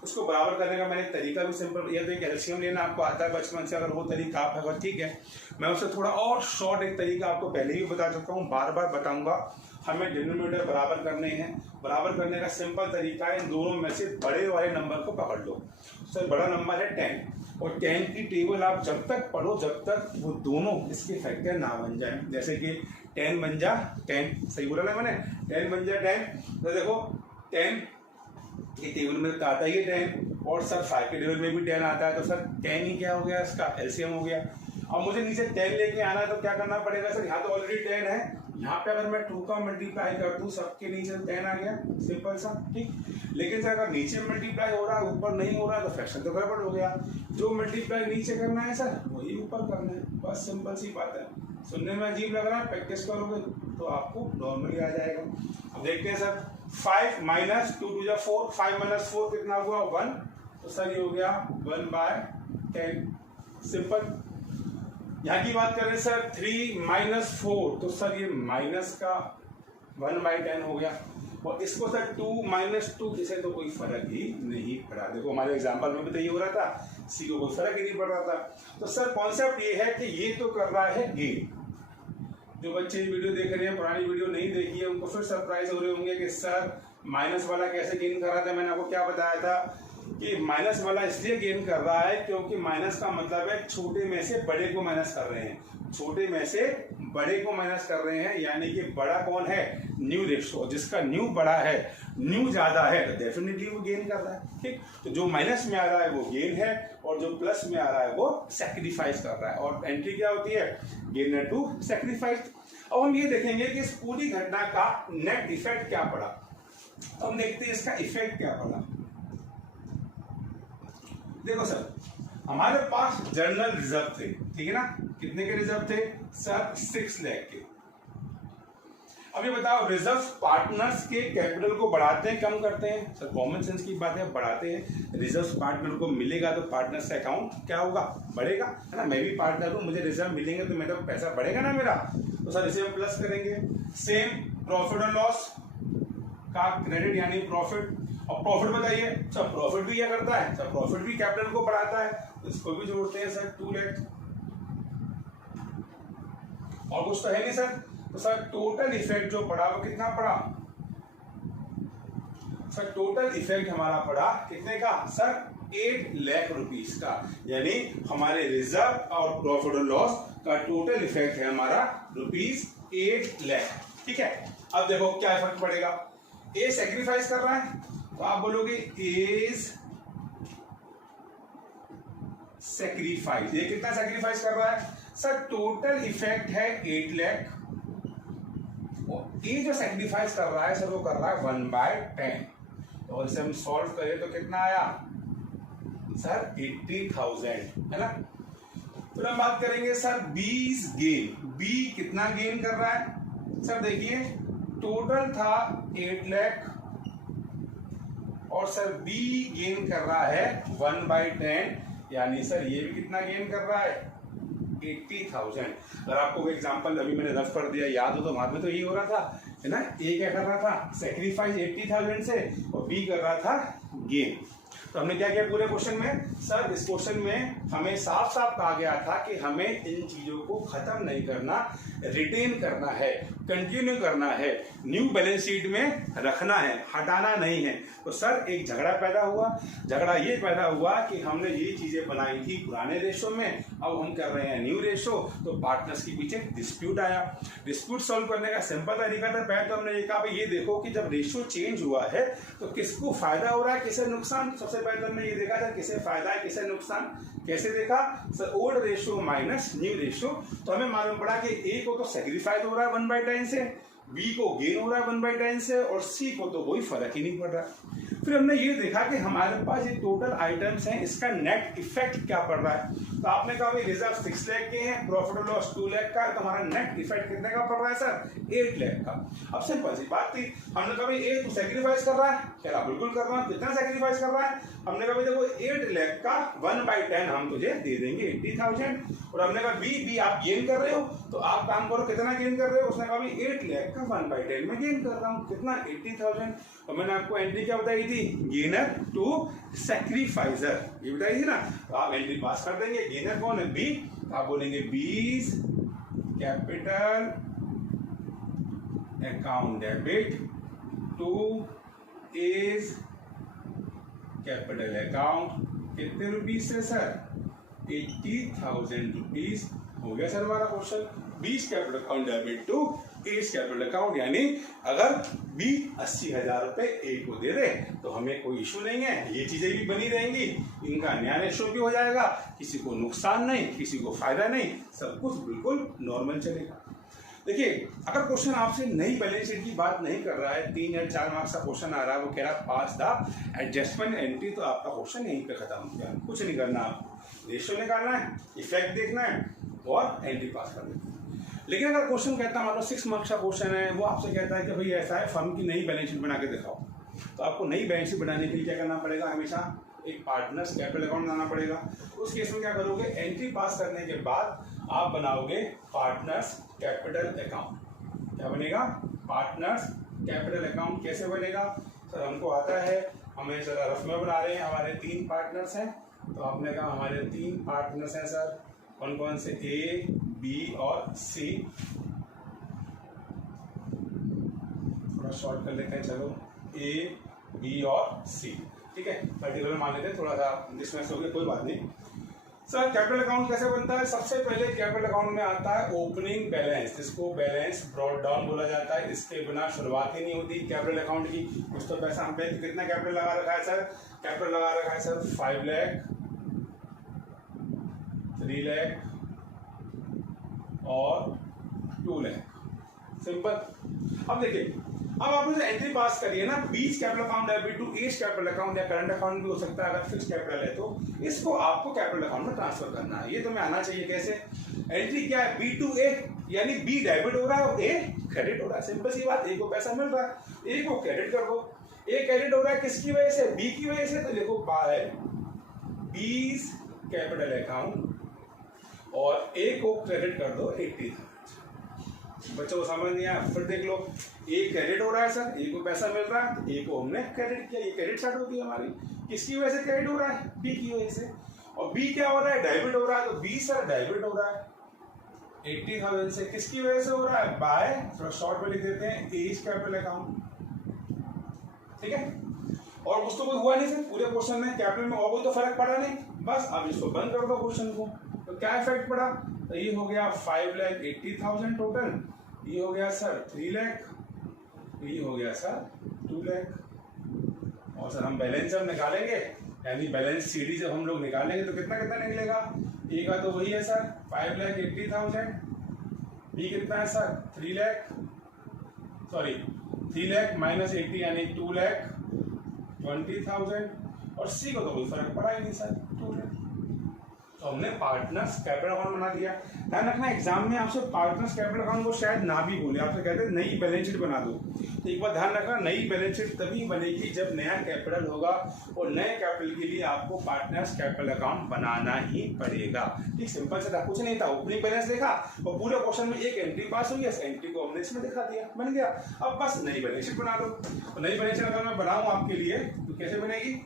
उसको बराबर करने का मैंने तरीका भी सिंपल, या तो एक एलसीएम लेना आपको आता है बचपन से, अगर वो तरीका आप है ठीक है। मैं उससे थोड़ा और शॉर्ट एक तरीका आपको पहले ही बता चुका हूँ, बार बार बताऊंगा। हमें डिनोमिनेटर बराबर करने हैं। बराबर करने का सिंपल तरीका है, इन दोनों में से बड़े वाले नंबर को पकड़ लो। सर बड़ा नंबर है 10 और 10 की टेबल आप जब तक पढ़ो जब तक वो दोनों इसके फैक्टर ना बन जाए। जैसे कि 10 बन जा 10, सही बोला ना मैंने, 10 बन जा 10। तो देखो 10 की टेबल में तो आता ही है 10 और सर 5 के टेबल में भी 10 आता है, तो सर 10 ही क्या हो गया, इसका एलसीएम हो गया। अब मुझे नीचे 10 लेके आना है तो क्या करना पड़ेगा सर? यहाँ तो ऑलरेडी 10 है, यहाँ पे अगर मैं 2 का मल्टीप्लाई कर दूं सबके नीचे 10 आ गया, सिंपल सा, ठीक। लेकिन सर अगर नीचे मल्टीप्लाई हो रहा है ऊपर नहीं हो रहा है तो फ्रैक्शन तो गड़बड़ हो गया। जो मल्टीप्लाई नीचे करना है सर वही ऊपर करना है, बस सिंपल सी बात है। सुनने में अजीब लग रहा है, प्रैक्टिस करोगे तो आपको नॉर्मली आ जाएगा। अब देखते हैं सर 5 माइनस 2 2 4, 5 माइनस 4 कितना हुआ 1, तो सर ये हो गया 1/10, सिंपल। यहाँ की बात करें सर 3 माइनस 4, तो सर ये माइनस का 1/10 हो गया। और इसको सर 2 माइनस 2 इसे तो कोई फर्क ही नहीं पड़ा। देखो हमारे एग्जाम्पल में भी तो ये हो रहा था, सी को कोई फर्क ही नहीं पड़ रहा था। तो सर कॉन्सेप्ट ये है कि ये तो कर रहा है गेन। जो बच्चे वीडियो देख रहे हैं पुरानी वीडियो नहीं देखी है उनको फिर सरप्राइज हो रहे होंगे कि सर माइनस वाला कैसे गेन कर रहा था। मैंने आपको क्या बताया था कि माइनस वाला इसलिए गेन कर रहा है क्योंकि माइनस का मतलब है छोटे में से बड़े को माइनस कर रहे हैं, छोटे में से बड़े को माइनस कर रहे हैं, यानी कि बड़ा कौन है? New ratio. जिसका न्यू बड़ा है, न्यू ज्यादा है, तो डेफिनेटली वो गेन कर रहा है, ठीक। तो जो माइनस में आ रहा है वो गेन है और जो प्लस में आ रहा है वो सेक्रीफाइस कर रहा है। और एंट्री क्या होती है? Gainer to sacrifice. अब हम ये देखेंगे कि इस पूरी घटना का नेट इफेक्ट क्या पड़ा। तो हम देखते हैं इसका इफेक्ट क्या पड़ा। देखो सर हमारे पास जनरल रिजर्व थे, ठीक है ना। कितने के रिजर्व थे सर 6 लाख के। अब ये बताओ रिजर्व पार्टनर्स के कैपिटल को बढ़ाते हैं कम करते हैं सर? कॉमन सेंस की बात है, बढ़ाते हैं। रिजर्व पार्टनर को मिलेगा तो पार्टनर्स का अकाउंट क्या होगा बढ़ेगा, है ना। मैं भी पार्टनर हूं, मुझे रिजर्व मिलेंगे तो मेरा पैसा बढ़ेगा ना मेरा, तो सर इसे हम प्लस करेंगे। सेम प्रॉफिट और लॉस का क्रेडिट यानी प्रॉफिट। और प्रॉफिट बताइए सर, प्रॉफिट भी क्या करता है सर? प्रॉफिट भी कैपिटल को बढ़ाता है, तो इसको भी जोड़ते हैं सर 2 लाख। और कुछ तो है नहीं सर, तो सर टोटल इफेक्ट जो पड़ा वो कितना पड़ा सर? टोटल इफेक्ट हमारा पड़ा कितने का सर? 8 लाख रुपीस का। यानी हमारे रिजर्व और प्रॉफिट और लॉस का टोटल इफेक्ट है हमारा ₹8 लाख, ठीक है। अब देखो क्या इफेक्ट पड़ेगा। ए सेक्रीफाइस कर रहा है तो आप बोलोगे एज सेक्रीफाइस। ये कितना सेक्रीफाइस कर रहा है सर? टोटल इफेक्ट है 8 लाख, ये जो सेक्रीफाइस कर रहा है सर वो कर रहा है 1/10। और इसे हम सॉल्व करें तो कितना आया सर? 80,000, है ना। फिर हम बात करेंगे सर बीज गेन। बी कितना गेन कर रहा है सर? देखिए टोटल था 8 लाख और सर बी गेन कर रहा है 1/10, यानी सर ये भी कितना गेन कर रहा है? 80,000। अगर आपको कोई एग्जांपल अभी मैंने रफ कर दिया याद हो तो वहां पे तो यही हो रहा था, है ना। ए क्या कर रहा था? सेक्रीफाइस 80,000 से, और बी कर रहा था गेन। तो हमने क्या किया पूरे क्वेश्चन में सर? इस क्वेश्चन में हमें साफ साफ कहा गया था कि हमें इन चीजों को खत्म नहीं करना, रिटेन करना है, कंटिन्यू करना है, न्यू बैलेंस शीट में रखना है, हटाना नहीं है। तो सर एक झगड़ा पैदा हुआ। झगड़ा ये पैदा हुआ कि हमने ये चीजें बनाई थी पुराने रेशो में, अब हम कर रहे हैं न्यू रेशो, तो पार्टनर्स के पीछे डिस्प्यूट आया। डिस्प्यूट सॉल्व करने का सिंपल तरीका था, पहले तो हमने ये कहा भाई ये देखो कि जब रेशो चेंज हुआ है तो किसको फायदा हो रहा है, किसे नुकसान। सबसे पहले हमने ये देखा था किसे फायदा है किसे नुकसान। कैसे देखा sir? Old ratio minus new ratio. तो हमें मालूम पड़ा कि ए को तो सेक्रीफाइस हो रहा है 1/10 से, बी को गेन हो रहा है 1/10 से, और सी को तो कोई फर्क ही नहीं पड़ रहा। फिर हमने ये देखा कि हमारे पास ये टोटल आइटम्स हैं, इसका नेट इफेक्ट क्या पड़ रहा है। तो आपने कहा भाई रिजर्व 6 लाख के हैं, प्रॉफिट और लॉस 2 लाख का है, तो हमारा नेट इफेक्ट कितने का पड़ रहा है सर? 8 लाख का। अब सिंपल सी बात थी, हमने कहा भाई ए तो सेक्रीफाइस कर रहा है, कह रहा बिल्कुल कर रहा हूं। कितना सेक्रीफाइस कर रहा है? हमने कहा भाई देखो 8 लाख का 1/10 हम तुझे दे देंगे 80,000। और हमने कहा बी आप गेन कर रहे हो तो आप काम करो, कितना गेन कर रहे हो? उसने कहा भाई 8 लाख का 1/10 में गेन कर रहा हूं, कितना? 80,000। और मैंने आपको एंट्री क्या बताई थी? गेनर टू सेक्रीफाइजर, ये बताई थी ना। तो आप एंट्री पास कर देंगे। गेनर कौन है? बी। आप बोलेंगे B's capital account debit to A's capital account. कितने रुपीज से सर? 80,000 रुपीज। हो गया सर हमारा question. B's capital account debit to A's capital account, यानी अगर बी 80,000 रुपए ए को दे दे तो हमें कोई इशू नहीं है, ये चीजें भी बनी रहेंगी, इनका नया रेशो भी हो जाएगा, किसी को नुकसान नहीं, किसी को फायदा नहीं, सब कुछ बिल्कुल नॉर्मल चलेगा। देखिए अगर क्वेश्चन आपसे नई बैलेंस शीट की बात नहीं कर रहा है, 3 या 4 मार्क्स का क्वेश्चन आ रहा है, वो कह रहा है पास द एडजस्टमेंट एंट्री, तो आपका क्वेश्चन यहीं पे खत्म हो गया। कुछ नहीं करना, आपको रेशियो निकालना है, इफेक्ट देखना है और एंट्री पास कर देना है। लेकिन अगर क्वेश्चन कहता है मान लो 6 मार्क्स का क्वेश्चन है, वो आपसे कहता है कि भाई ऐसा है फर्म की नई बैलेंस शीट बना के दिखाओ, तो आपको नई बैलेंस शीट बनाने के लिए क्या करना पड़ेगा? हमेशा एक पार्टनर्स कैपिटल अकाउंट बनाना पड़ेगा। उस केस में क्या करोगे? एंट्री पास करने के बाद आप बनाओगे पार्टनर्स कैपिटल अकाउंट। क्या बनेगा? Partners capital account. कैसे बनेगा सर? हमको आता है, हमें जरा रफ में बना रहे हैं। हमारे 3 पार्टनर्स हैं, तो आपने कहा हमारे 3 पार्टनर्स हैं सर, कौन कौन से? ए, बी और सी। थोड़ा शॉर्ट कर लेते हैं, चलो ए, बी और सी, ठीक है। पर्टिकुलर मान लेते हैं, थोड़ा सा डिस्टेंस हो गया, कोई बात नहीं। सर कैपिटल अकाउंट कैसे बनता है? सबसे पहले कैपिटल अकाउंट में आता है ओपनिंग बैलेंस, जिसको बैलेंस ब्रॉट डाउन बोला जाता है। इसके बिना शुरुआत ही नहीं होती कैपिटल अकाउंट की। कुछ तो पैसा हम पे कितना कैपिटल लगा रखा है सर? कैपिटल लगा रखा है सर 5 लाख, 3 लाख और 2 लाख। सिंपल। अब देखिए अब आपने जो एंट्री पास करी है ना, B's capital account debit to A's capital account या करंट अकाउंट भी हो सकता है अगर फिक्स कैपिटल है तो, इसको आपको कैपिटल अकाउंट में ट्रांसफर करना है। ये तुम्हें आना चाहिए। कैसे? एंट्री क्या है? बी टू ए, यानी बी डेबिट हो रहा है और ए क्रेडिट हो रहा है। सिंपल सी बात, ए को पैसा मिल रहा है, ए को क्रेडिट कर दो। ए क्रेडिट हो रहा है किसकी वजह से? बी की वजह से, तो देखो बाय बीज कैपिटल अकाउंट और ए को क्रेडिट कर दो 80,000। बच्चों को समझ नहीं आया? फिर देख लो, ए क्रेडिट हो रहा है सर, ए को पैसा मिल रहा है, ए को हमने क्रेडिट किया, ये क्रेडिट स्टार्ट होती है हमारी। किसकी वजह से क्रेडिट हो रहा है? बी की वजह से। और बी क्या हो रहा है? डेबिट हो रहा है, तो बी सर डेबिट हो रहा है 80,000 से। किसकी वजह से हो रहा है? बाय, थोड़ा शॉर्ट में लिख देते हैं, एज कैपिटल अकाउंट। ठीक है, और कुछ तो कोई हुआ नहीं सर पूरे क्वेश्चन में, कैपिटल में और कोई तो फर्क पड़ा नहीं। बस अब इसको बंद कर दो क्वेश्चन को। तो क्या इफेक्ट पड़ा? तो ये हो गया 5,80,000 टोटल, ये हो गया सर 3 लाख, ये हो गया सर 2 लाख। और सर हम बैलेंस जब निकालेंगे, यानी बैलेंस सीडी जब हम लोग निकालेंगे तो कितना कितना निकलेगा? ए का तो वही है सर 5,80,000, बी कितना है sir 3 lakh, sorry 3 lakh minus 80 यानी 2,20,000, और सी को तो कोई फर्क पड़ा ही नहीं सर 2 लाख। तो हमने पार्टनर्स कैपिटल अकाउंट बना दिया। ध्यान रखना एग्जाम में आपसे पार्टनर्स कैपिटल अकाउंट को शायद ना भी बोले, आपसे कहते हैं नई बैलेंस शीट बना दो। तो एक बार ध्यान रखना, नई बैलेंस शीट तभी बनेगी जब नया कैपिटल होगा, और नए कैपिटल के लिए आपको पार्टनर्स कैपिटल अकाउंट बनाना ही पड़ेगा। ठीक, सिंपल से था, कुछ नहीं था। ओपनिंग बैलेंस देखा और पूरे क्वेश्चन में एक एंट्री पास हुई, इस एंट्री को हमने इसमें दिखा दिया, बन गया। अब बस नई बैलेंस शीट बना दो। तो नई बैलेंस शीट अगर मैं बनाऊं आपके लिए तो कैसे बनेगी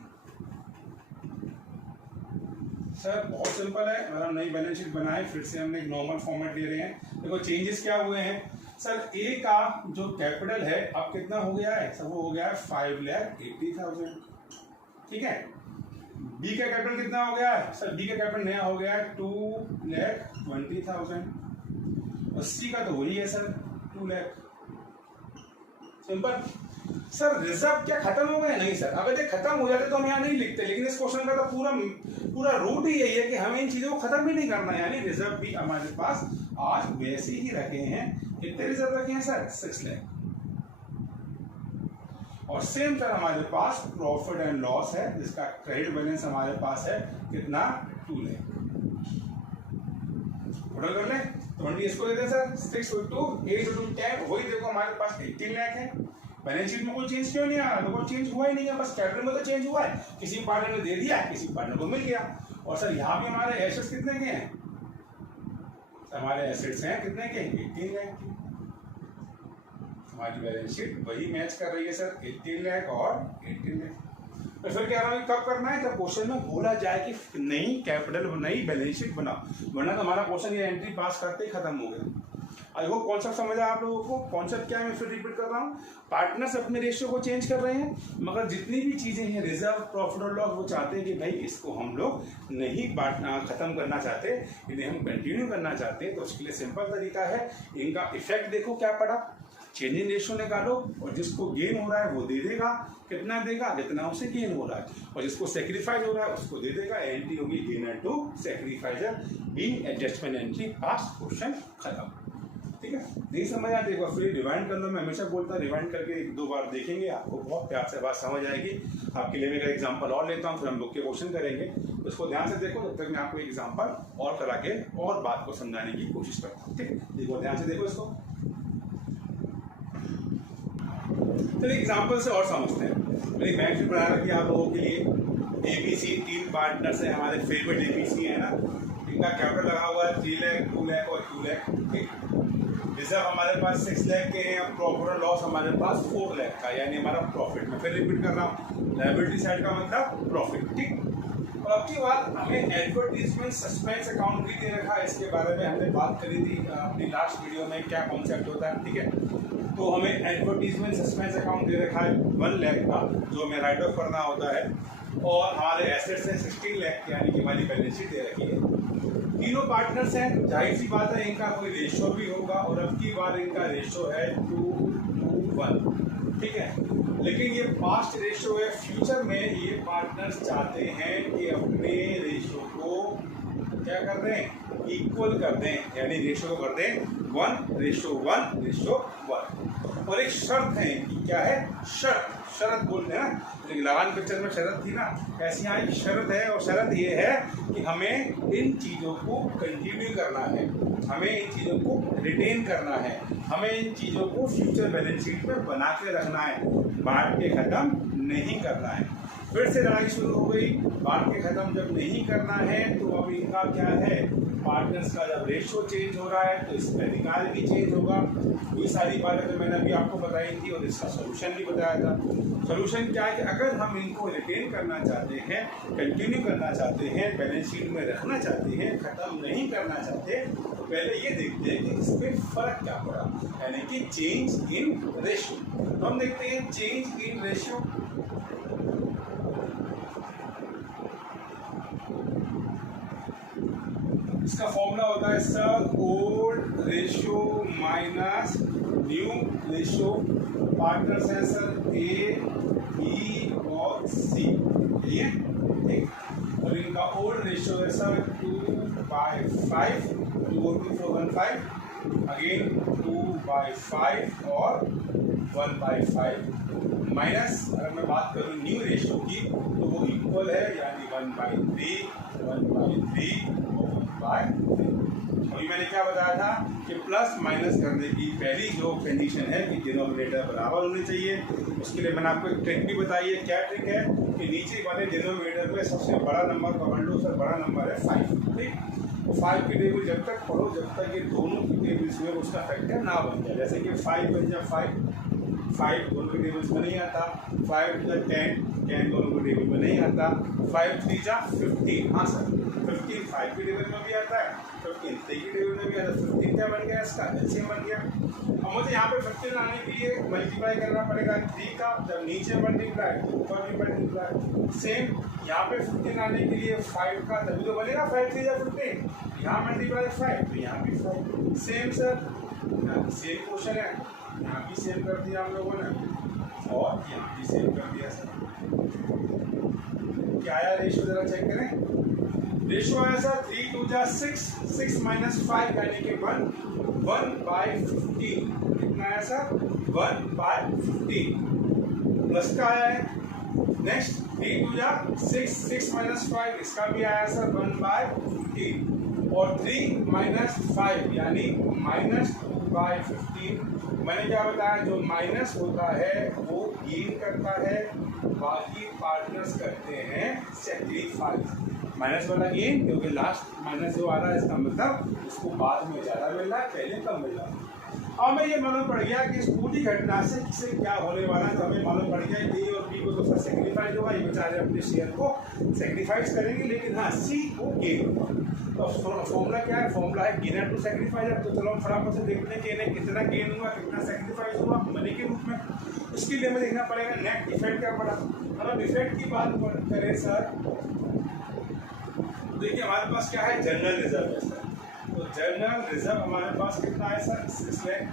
सर? बहुत सिंपल है। अगर हम नई बैलेंस शीट बनाए, फिर से हमने एक नॉर्मल फॉर्मेट ले रहे हैं। देखो चेंजेस क्या हुए हैं सर, ए का जो कैपिटल है अब कितना हो गया है सर? वो हो गया है 5,80,000। ठीक है, बी का कैपिटल कितना हो गया है सर? बी का कैपिटल नया हो गया है 2,20,000, और सी का तो वही है sir 2 lakh. Simple. Sir reserve क्या खत्म हो गए? नहीं सर, अगर ये खत्म हो जाते तो हम यहाँ नहीं लिखते, लेकिन इस क्वेश्चन का तो पूरा रूट ही यही है कि हमें इन चीजों को खत्म भी नहीं करना है। यानी रिजर्व भी हमारे पास आज वैसे ही रखे हैं। कितने रिजर्व रखे हैं सर? 6 लाख। और सेम सर हमारे पास प्रॉफिट एंड लॉस है, जिसका क्रेडिट बैलेंस हमारे पास है कितना? 2 लाख। टोटल कर ले 20, इसको देते हैं सर 6 × 2 8 × 10, वही देखो हमारे पास 18 लाख है। बैलेंस शीट में कोई चेंज क्यों नहीं आया? तो कोई चेंज हुआ ही नहीं है, बस कैपिटल में तो चेंज हुआ है, किसी पार्टनर ने दे दिया, किसी पार्टनर को मिल गया। और सर यहाँ भी हमारे एसेट्स कितने के हैं? हमारे एसेट्स हैं कितने के? 18 लाख के। हमारी बैलेंस शीट वही मैच कर रही है सर, 18 लाख और 18 लाख। तो फिर कह रहा हूँ कब करना है? जब क्वेश्चन में बोला जाए कि नई कैपिटल नई बैलेंस शीट बनाओ, वरना तो हमारा क्वेश्चन ये एंट्री पास करते ही खत्म हो गया। आई होप कॉन्सेप्ट समझ आया आप लोगों को। कॉन्सेप्ट क्या है मैं फिर रिपीट कर रहा हूँ, पार्टनर्स अपने रेशियो को चेंज कर रहे हैं, मगर जितनी भी चीजें हैं रिजर्व, प्रॉफिट और लॉस, वो चाहते हैं कि भाई इसको हम लोग नहीं खत्म करना चाहते, इन्हें हम कंटिन्यू करना चाहते हैं। तो उसके लिए सिंपल तरीका है, इनका इफेक्ट देखो क्या पड़ा, चेंज इन रेशियो निकालो, और जिसको गेन हो रहा है वो दे देगा, कितना देगा? जितना उसे गेन हो रहा है, और जिसको सेक्रीफाइस हो रहा है उसको दे देगा। एंट्री होगी gainer to sacrificer, being adjustment entry, pass, question खत्म। ठीक है, नहीं समझ आया एक बार फिर रिवाइंड कर लो। मैं हमेशा बोलता हूँ रिवाइंड करके 1-2 बार देखेंगे, आपको बहुत प्यार से बात समझ आएगी। आपके लिए मैं एक एग्जांपल और लेता हूँ, फिर हम लोग के क्वेश्चन करेंगे, उसको ध्यान से देखो। जब तक मैं आपको एक एग्जांपल और करा के और बात को समझाने की कोशिश करता हूँ। ठीक है, देखो ध्यान से देखो इसको। चलिए एग्जांपल से और समझते हैं। मैंने बैंक शीट बना रखी है आप लोगों के लिए। एबीसी 3 पार्टनर्स है, हमारे फेवरेट एबीसी है ना, इनका कैपिटल लगा हुआ है 3 लाख, 2 लाख और 2 लाख। ठीक, रिजर्व हमारे पास 6 लाख के हैं, प्रॉफिट और लॉस हमारे पास 4 लाख का, यानी हमारा प्रॉफिट। मैं फिर रिपीट कर रहा हूँ, लायबिलिटी साइड का मतलब प्रॉफिट। ठीक, और अब की बात हमें एडवर्टीजमेंट सस्पेंस अकाउंट भी दे रखा है, इसके बारे में हमने बात करी थी अपनी लास्ट वीडियो में, क्या कॉन्सेप्ट होता है। ठीक है, तो हमें एडवर्टीजमेंट सस्पेंस अकाउंट दे रखा है 1 लाख का, जो हमें राइट ऑफ करना होता है, और हमारे एसेट्स हैं 16 लाख, यानी कि हमारी बैलेंस शीट दे रखी है। तीनों पार्टनर्स हैं, जाहिर सी बात है इनका कोई रेशियो भी होगा, और अब की बार इनका रेशियो है 2:1। ठीक है, लेकिन ये पास्ट रेशियो है, फ्यूचर में ये पार्टनर्स चाहते हैं कि अपने रेशियो को क्या कर दें? इक्वल कर दें, यानी रेशियो को कर दें 1:1:1। और एक शर्त है इनकी, क्या है? शर्त बोलते हैं ना, लगान पिक्चर में शर्त थी ना, ऐसी यहाँ एक शर्त है। और शर्त ये है कि हमें इन चीज़ों को कंटिन्यू करना है, हमें इन चीज़ों को रिटेन करना है, हमें इन चीज़ों को फ्यूचर बैलेंस शीट में बना के रखना है, बांट के ख़त्म नहीं करना है। फिर से लड़ाई शुरू हो गई, बांट के ख़त्म जब नहीं करना है तो अब इनका क्या है, पार्टनर्स का जब रेशियो चेंज हो रहा है तो इसका अधिकार भी चेंज होगा। ये सारी बातें तो मैंने अभी आपको बताई थी और इसका सोल्यूशन भी बताया था। सोल्यूशन क्या है कि अगर हम इनको रिटेन करना चाहते हैं, कंटिन्यू करना चाहते हैं, बैलेंस शीट में रखना चाहते हैं, ख़त्म नहीं करना चाहते, तो पहले ये देखते हैं कि इसमें फ़र्क क्या पड़ा, यानी कि चेंज इन रेशियो। तो हम देखते हैं चेंज इन रेशियो। इसका फॉर्मूला होता है sir old ratio minus new ratio. Partners हैं सर ए, बी और सी, ये ठीक। और इनका ओल्ड रेशियो है सर 2/5, 2/415, अगेन 2/5 और 1/5 माइनस, अगर मैं बात करूँ न्यू रेशियो की तो वो इक्वल है, यानी 1/3, 1/3 और 1/3। अभी मैंने क्या बताया था कि प्लस माइनस करने की पहली जो कंडीशन है कि डिनोमिनेटर बराबर होने चाहिए। उसके लिए मैंने आपको एक ट्रिक भी बताई है। क्या ट्रिक है कि नीचे वाले डिनोमिनेटर पे सबसे बड़ा नंबर पकड़ लो सर, बड़ा नंबर है 5, ठीक। 5 की टेबल जब तक पढ़ो जब तक ये दोनों की टेबल्स में उसका फैक्टर ना बन जाए। जैसे कि 5 बन जाए 5 दोनों की टेबल्स में नहीं आता, 5 2 10 दोनों की टेबल में नहीं आता, 5 3 जा 15, हाँ सर 15 5 की टेबल में भी आता है, 15 3 की टेबल में भी आता है। 15 क्या बन गया, इसका एलसीएम बन गया। अब मुझे यहाँ पे 15 लाने के लिए मल्टीप्लाई करना पड़ेगा 3 का, जब नीचे मल्टीप्लाई तो ऊपर भी मल्टीप्लाई। सेम यहाँ पे 15 लाने के लिए 5 का, तभी तो बनेगा 5 3 जा 15, यहाँ मल्टीप्लाई 5 तो यहाँ भी 5। सेम सर, सेम क्वेश्चन है, यहाँ भी सेम कर दिया हम लोगों ने और यहाँ भी सेम कर दिया सर। क्या आया रेशियो, जरा चेक करें। रेशियो आया सर 3 2 जा 6, 6 माइनस 5 यानी कि 1/15। कितना आया सर, 1/15 प्लस का आया है। नेक्स्ट 3 2 जा 6, 6 माइनस 5 इसका भी आया सर 1/15 और 3 माइनस 5 यानी -2/15। मैंने क्या बताया, जो माइनस होता है वो गेन करता है, बाकी पार्टनर्स करते हैं सेक्रीफाइस। माइनस वाला गेन, क्योंकि लास्ट माइनस जो आ रहा है इसका मतलब उसको बाद में ज़्यादा मिल रहा है, पहले कम मिल रहा है। अब हमें ये मालूम पड़ गया कि इस पूरी घटना से क्या होने वाला है। तो हमें मालूम पड़ गया ए और बी को तो सर सेक्रीफाइस होगा, ये बेचारे अपने शेयर को सेक्रीफाइस करेंगे, लेकिन हाँ सी को गेन होगा। तो फॉर्मूला क्या है, फॉर्मूला है गेनर टू सेक्रीफाइस। तो चलो हम फटाफट से देखते हैं कि इन्हें कितना गेन हुआ, कितना सेक्रीफाइस हुआ मनी के रूप में। उसके लिए हमें देखना पड़ेगा नेट इफेक्ट क्या पड़ा। अगर इफेक्ट की बात करें सर, देखिए हमारे पास क्या है, जनरल रिजर्व है सर। तो जनरल रिजर्व हमारे पास कितना है सर, 6 लाख।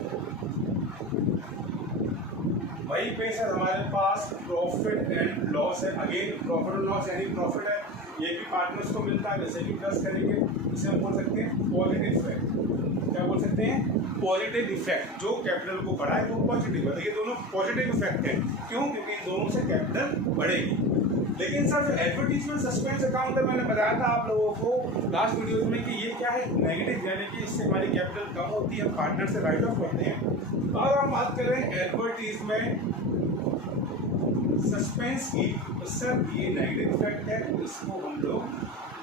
वहीं पे सर हमारे पास प्रॉफिट एंड लॉस है। अगेन प्रॉफिट एंड लॉस यानी प्रॉफिट है, ये भी पार्टनर्स को मिलता है, वैसे भी प्लस करेंगे। इसे हम बोल सकते हैं पॉजिटिव इफेक्ट। क्या बोल सकते हैं, पॉजिटिव इफेक्ट। जो कैपिटल को बढ़ाए वो पॉजिटिव है। ये दोनों पॉजिटिव इफेक्ट है। क्यों, क्योंकि इन दोनों से कैपिटल बढ़ेगी। लेकिन सर जो एडवर्टीजमेंट सस्पेंस अकाउंट है, मैंने बताया था आप लोगों को लास्ट वीडियोस में कि ये क्या है, नेगेटिव, यानी कि इससे हमारी कैपिटल कम होती है, पार्टनर से राइट ऑफ करते हैं। तो अगर हम बात करें एडवर्टीजमेंट सस्पेंस की, तो सर ये नेगेटिव इफेक्ट है, तो इसको हम लोग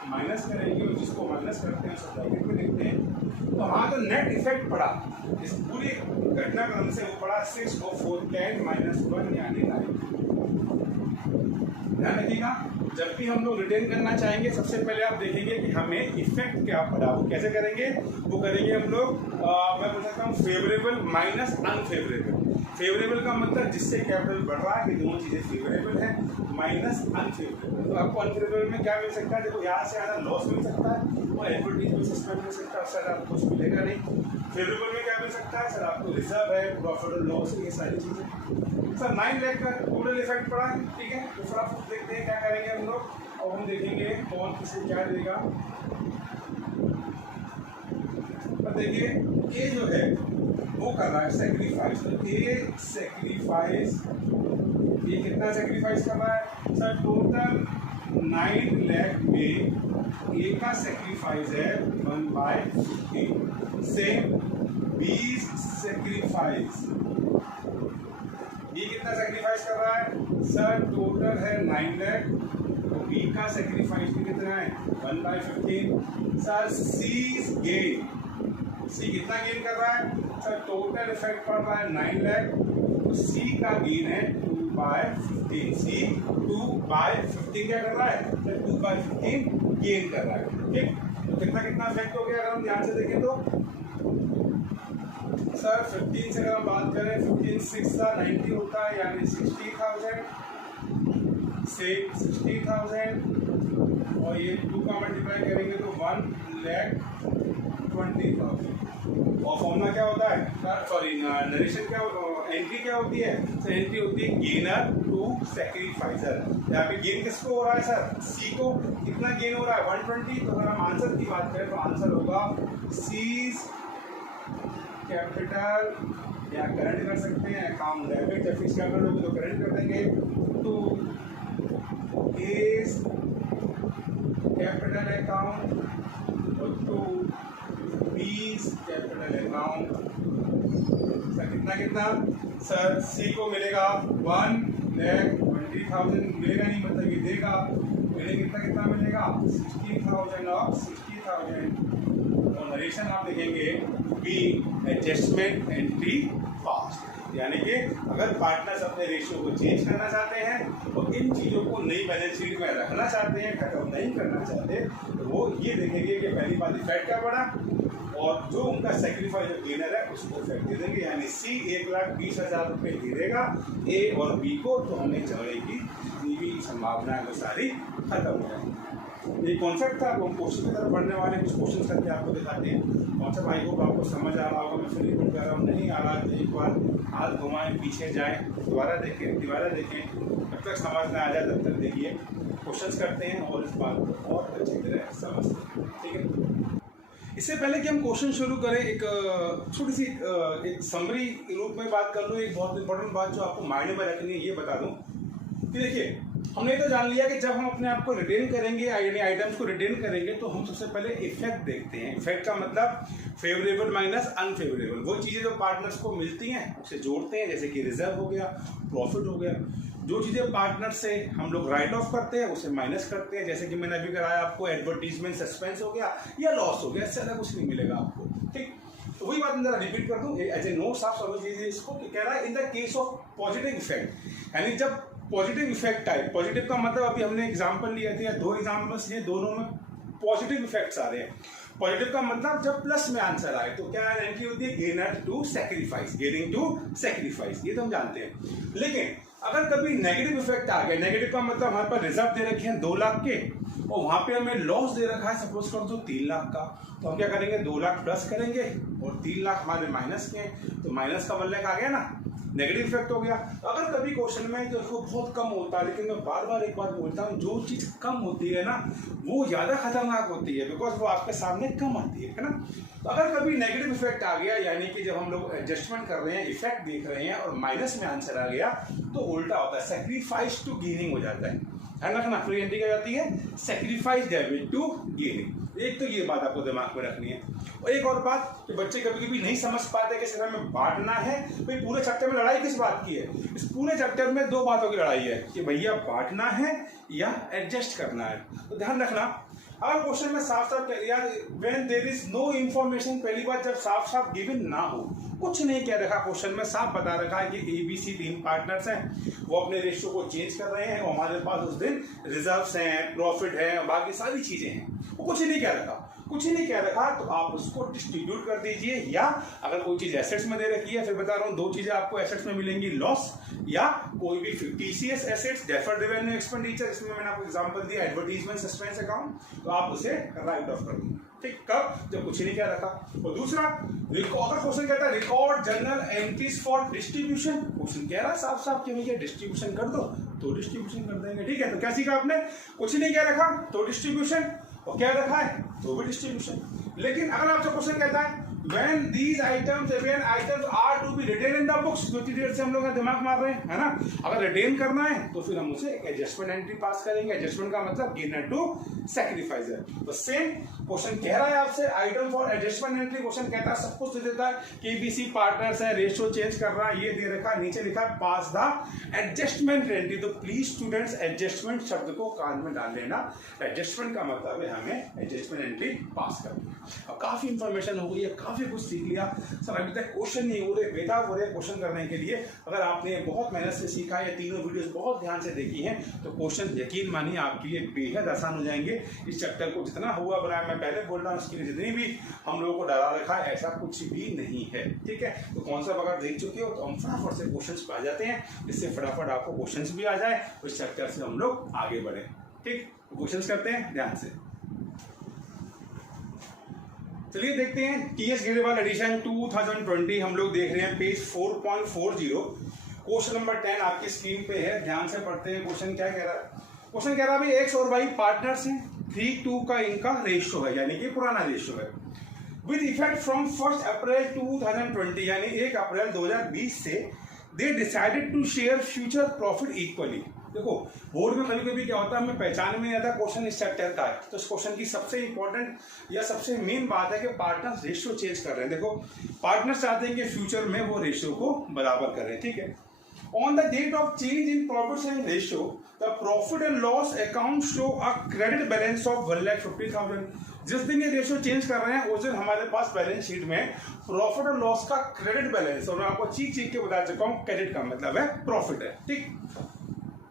माइनस करेंगे और जिसको माइनस करते हैं उसको ब्रैकेट में लिखते हैं। तो हाँ, तो नेट इफेक्ट पड़ा इस पूरी घटनाक्रम से, वो पड़ा 6 और 4 10 -1 यानी 9। ध्यान रखिएगा, जब भी हम लोग रिटेन करना चाहेंगे सबसे पहले आप देखेंगे कि हमें इफेक्ट क्या पड़ा। वो कैसे करेंगे, वो करेंगे हम लोग मैं बोल सकता हूँ फेवरेबल माइनस अनफेवरेबल। फेवरेबल का मतलब जिससे कैपिटल बढ़ रहा है कि दोनों चीज़ें फेवरेबल है, माइनस अनफेवरेबल। तो आपको अनफेवरेबल में क्या मिल सकता है, देखो यहाँ से आना लॉस मिल सकता है और एडवर्टीजमेंट सस्पेंड मिल सकता है, सर आपको कुछ मिलेगा नहीं। फेवरेबल में क्या मिल सकता है, सर आपको रिजर्व है, प्रॉफिट और लॉस, ये सारी चीज़ें। सर 9 लाख का टोटल इफेक्ट पड़ा है, ठीक है। तो सर आप देखते हैं क्या करेंगे हम लोग, और हम देखेंगे कौन किसे क्या देगा। अब देखिए ये जो है वो कर रहा है सेक्रीफाइस। तो ये सेक्रीफाइस, ये कितना सेक्रीफाइस कर रहा है सर? टोटल 9 लाख में ए का सेक्रीफाइस है 1/15। सेम 20 सेक्रीफाइस, ये कितना सेक्रीफाइस कर रहा है सर? टोटल है 9 लाख, तो बी का सेक्रीफाइस भी कितना है 1/15। सर सी गेन, सी कितना गेन कर रहा है सर? टोटल इफेक्ट पड़ रहा है 9 लाख, तो सी का गेन है 2/15। सी 2/15 क्या कर रहा है सर? 2/15 गेन कर रहा है। ठीक, तो कितना कितना इफेक्ट हो गया अगर हम ध्यान से देखें तो सर 15 से अगर हम बात करें, 15 6 90 होता है, यानी 60,000 से 60,000, और ये 2 का मल्टीप्लाई करेंगे तो 1,20,000। और फॉर्मूला क्या होता है सॉरी नरेशन क्या, एंट्री क्या होती है? तो एंट्री होती है गेनर टू सेक्रीफाइसर। यहाँ पे गेन किसको हो रहा है सर? सी को। कितना गेन हो रहा है? 120। तो अगर हम आंसर की बात करें तो आंसर होगा सीज कैपिटल, या करंट कर सकते हैं, अकाउंट डेबिट या फिक्स कैपिटल होगी तो करंट कर देंगे, टू इज कैपिटल अकाउंट और to B's capital account. Sir कितना कितना सर? सी को मिलेगा 1,20,000 मिलेगा, नहीं मतलब ये देगा, मिलेगा कितना कितना मिलेगा 60,000 और 60,000। और नरेशन आप देखेंगे बी एडजस्टमेंट एंट्री फास्ट, यानी कि अगर पार्टनर्स अपने रेशियो को चेंज करना चाहते हैं और इन चीज़ों को नई बैलेंस शीट में रखना चाहते हैं, खत्म नहीं करना चाहते, तो वो ये देखेंगे कि पहली बात इफेक्ट क्या पड़ा और जो उनका सेक्रीफाइस गेनर है उसको इफेक्ट दे देंगे। यानी सी 1,20,000 रुपये दे देगा ए और बी को, तो हमें झगड़े की भी संभावना वो सारी खत्म हो जाएगी। ये कॉन्सेप्ट था, हम क्वेश्चन की तरफ बढ़ने वाले कुछ क्वेश्चन करके आपको दिखाते हैं। कॉन्सेप्ट आई होप आपको समझ आ रहा होगा। मैं फिर रिपीट कर रहा हूँ, नहीं आ रहा तो एक बार हाथ घुमाएं, पीछे जाएं, दोबारा देखें, जब तक समझ में आ जाए तब तक देखिए। क्वेश्चंस करते हैं और इस बात को और अच्छी तरह समझते हैं। ठीक है, इससे पहले कि हम क्वेश्चन शुरू करें, एक छोटी सी एक समरी रूप में बात कर लूँ। एक बहुत इंपॉर्टेंट बात जो आपको माइंड में रखनी है, ये बता दूं कि देखिए, हमने तो जान लिया कि जब हम अपने आप को रिटेन करेंगे, यानी आइटम्स को रिटेन करेंगे, तो हम सबसे पहले इफेक्ट देखते हैं। इफेक्ट का मतलब फेवरेबल माइनस अनफेवरेबल, वो चीज़ें जो पार्टनर्स को मिलती हैं उसे जोड़ते हैं, जैसे कि रिजर्व हो गया, प्रॉफिट हो गया। जो चीज़ें पार्टनर से हम लोग राइट ऑफ करते हैं उसे माइनस करते हैं, जैसे कि मैंने अभी कराया आपको, एडवर्टीजमेंट सस्पेंस हो गया या लॉस हो गया, इससे ज़्यादा कुछ नहीं मिलेगा आपको। ठीक, तो वही बात मैं जरा रिपीट कर दूं, एज ए नोट्स आप समझ लीजिए इसको, कि कह रहा है in the case of positive effect, यानी जब पॉजिटिव इफेक्ट आए, पॉजिटिव का मतलब अभी हमने एग्जांपल लिया था, 2 एग्जांपल्स लिए, दोनों में पॉजिटिव इफेक्ट्स आ रहे हैं। पॉजिटिव का मतलब जब प्लस में आंसर आए तो क्या एंट्री होती है? Gainer to sacrifice, gaining to sacrifice, ये तो हम जानते हैं। लेकिन अगर कभी नेगेटिव इफेक्ट आ गया, नेगेटिव का मतलब हमारे पास रिजर्व दे रखे हैं 2 लाख के और वहां पे हमें लॉस दे रखा है सपोज कर दो 3 लाख का, तो हम क्या करेंगे? 2 लाख प्लस करेंगे और 3 लाख हमारे माइनस के, तो माइनस का 1 लाख आ गया ना, नेगेटिव इफेक्ट हो गया। अगर कभी क्वेश्चन में जो बहुत कम होता है, लेकिन मैं बार बार एक बात बोलता हूँ, जो चीज कम होती है ना वो ज्यादा खतरनाक होती है, बिकॉज वो आपके सामने कम आती है ना। तो अगर कभी नेगेटिव इफेक्ट आ गया, यानी कि जब हम लोग एडजस्टमेंट कर रहे हैं, इफेक्ट देख रहे हैं और माइनस में आंसर आ गया, तो उल्टा होता है, सेक्रीफाइस टू गेनिंग हो जाता है। ध्यान रखना, फ्री एंट्री क्या जाती है? Sacrifice debit to gaining. एक तो ये बात आपको दिमाग में रखनी है। और एक और बात कि बच्चे कभी कभी नहीं समझ पाते कि सिर्फ हमें बांटना है। भाई पूरे चैप्टर में लड़ाई किस बात की है? इस पूरे चैप्टर में 2 बातों की लड़ाई है कि भैया बांटना है या एडजस्ट करना है। तो ध्यान रखना, अगर क्वेश्चन में साफ साफ यार when there is no information, पहली बात जब साफ साफ गिवन ना हो, कुछ नहीं कह रखा क्वेश्चन में, साफ बता रखा है कि ABC 3 पार्टनर्स हैं, वो अपने रेशियो को चेंज कर रहे हैं और हमारे पास उस दिन रिजर्व्स हैं, प्रॉफिट है, बाकी सारी चीजें हैं, वो कुछ नहीं कह रखा, कुछ ही नहीं कह रखा, तो आप उसको डिस्ट्रीब्यूट कर दीजिए। या अगर कोई चीज एसेट्स में दे रखी है, फिर बता रहा हूँ 2 चीजें आपको एसेट्स में मिलेंगी, लॉस या कोई भी TCS assets, deferred revenue expenditure, इसमें मैंने आपको एग्जांपल दिया एडवर्टीजमेंट सस्पेंस अकाउंट, तो आप उसे राइट ऑफ कर देंगे। ठीक, कब? जब कुछ ही नहीं कह रखा। और दूसरा, अगर क्वेश्चन कहता है record general entries for distribution, question कह रहा है साफ साफ कि भैया डिस्ट्रीब्यूशन कर दो, तो डिस्ट्रीब्यूशन कर देंगे। ठीक है, तो क्या सीखा आपने? कुछ नहीं कह रखा तो डिस्ट्रीब्यूशन, और क्या रखा है तो भी डिस्ट्रीब्यूशन। लेकिन अगर आपसे क्वेश्चन कहता है When these items are to be retained in the books, जो देर से हम लोग दिमाग मार रहे हैं, है ना? अगर रिटेन करना है तो फिर हम उसे एडजस्टमेंट एंट्री पास करेंगे। एडजस्टमेंट का मतलब गेनर टू सैक्रिफाइस है। तो सेम क्वेश्चन कह रहा है आपसे item for adjustment entry. Question कहता है सब कुछ दे देता है, केबीसी पार्टनर्स है, रेशियो चेंज कर रहा है, ये दे रखा है, नीचे लिखा है पास द एडजस्टमेंट एंट्री। तो प्लीज स्टूडेंट्स एडजस्टमेंट शब्द को कान में डाल लेना। एडजस्टमेंट का मतलब है हमें एडजस्टमेंट एंट्री पास करनी है। अब काफी इंफॉर्मेशन हो गई है, काफी कुछ सीख लिया सर। अभी तक क्वेश्चन नहीं हो रहे, बेटा हो रहे क्वेश्चन करने के लिए। अगर आपने बहुत मेहनत से सीखा है, तीनों वीडियोस बहुत ध्यान से देखी हैं, तो क्वेश्चन यकीन मानिए आपके लिए बेहद आसान हो जाएंगे। इस चैप्टर को जितना हुआ बनाया, मैं पहले बोल रहा हूँ, उसके लिए जितनी भी हम लोगों को डरा रखा है ऐसा कुछ भी नहीं है, ठीक है। तो कौन सा अगर देख चुके हो तो हम फटाफट से क्वेश्चंस पे आ जाते हैं, इससे फटाफट आपको क्वेश्चंस भी आ जाए, उस चैप्टर से हम लोग आगे बढ़े, ठीक। क्वेश्चंस करते हैं ध्यान से। चलिए देखते हैं टीएस ग्रेडेबल एडिशन 2020 हम लोग देख रहे हैं पेज 4.40। क्वेश्चन नंबर 10 आपकी स्क्रीन पे है, ध्यान से पढ़ते हैं। क्वेश्चन क्या कह रहा है? क्वेश्चन कह रहा है भाई एक्स और वाई पार्टनर्स हैं, 3:2 का इनका रेशियो है, यानी कि पुराना रेशियो है। विद इफेक्ट फ्रॉम 1 अप्रैल 2020 यानी 1 अप्रैल 2020 से they decided to share future profit equally. देखो बोर्ड में कभी कभी क्या होता है, हमें पहचान में नहीं आता क्वेश्चन इस चैप्टर का है, तो इस क्वेश्चन की सबसे इंपॉर्टेंट या सबसे मेन बात है कि पार्टनर्स रेशियो चेंज कर रहे हैं। देखो पार्टनर्स चाहते हैं कि फ्यूचर में वो रेशियो को बराबर करें, ठीक है। On the date of change in profit sharing ratio, the profit and loss account show a credit balance of 1,50,000। जिस दिन ये रेशियो चेंज कर रहे हैं उस दिन हमारे पास बैलेंस शीट में प्रॉफिट और लॉस का क्रेडिट बैलेंस, और मैं आपको चीख के बता चुका हूँ क्रेडिट का मतलब है प्रॉफिट है, ठीक।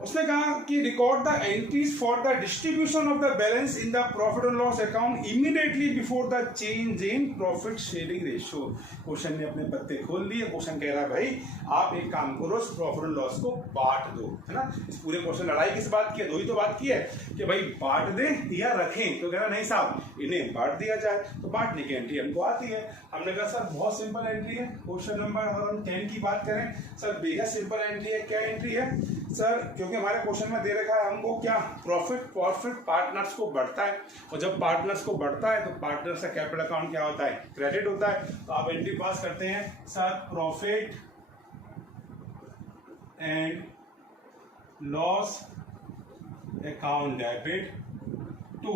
उसने कहा कि record the entries for the distribution of the balance in the profit and loss account immediately before the change in profit sharing ratio. Question ने अपने पत्ते खोल लिए। क्वेश्चन कह रहा है भाई आप एक काम करो, प्रॉफिट एंड लॉस को बांट दो, है ना। इस पूरे क्वेश्चन लड़ाई किस बात की है? दो ही तो बात की है कि भाई बांट दें या रखें। तो कह रहा नहीं साहब इन्हें बांट दिया जाए। तो बांटने की एंट्री हमको आती है। हमने कहा सर बहुत सिंपल एंट्री है। क्वेश्चन नंबर अगर हम 10 की बात करें सर बेहद सिंपल एंट्री है। क्या एंट्री है सर? क्योंकि हमारे क्वेश्चन में दे रखा है हमको क्या, प्रॉफिट पार्टनर्स को बढ़ता है, और जब पार्टनर्स को बढ़ता है तो पार्टनर्स का कैपिटल अकाउंट क्या होता है? क्रेडिट होता है। तो आप एंट्री पास करते हैं sir profit and loss account debit to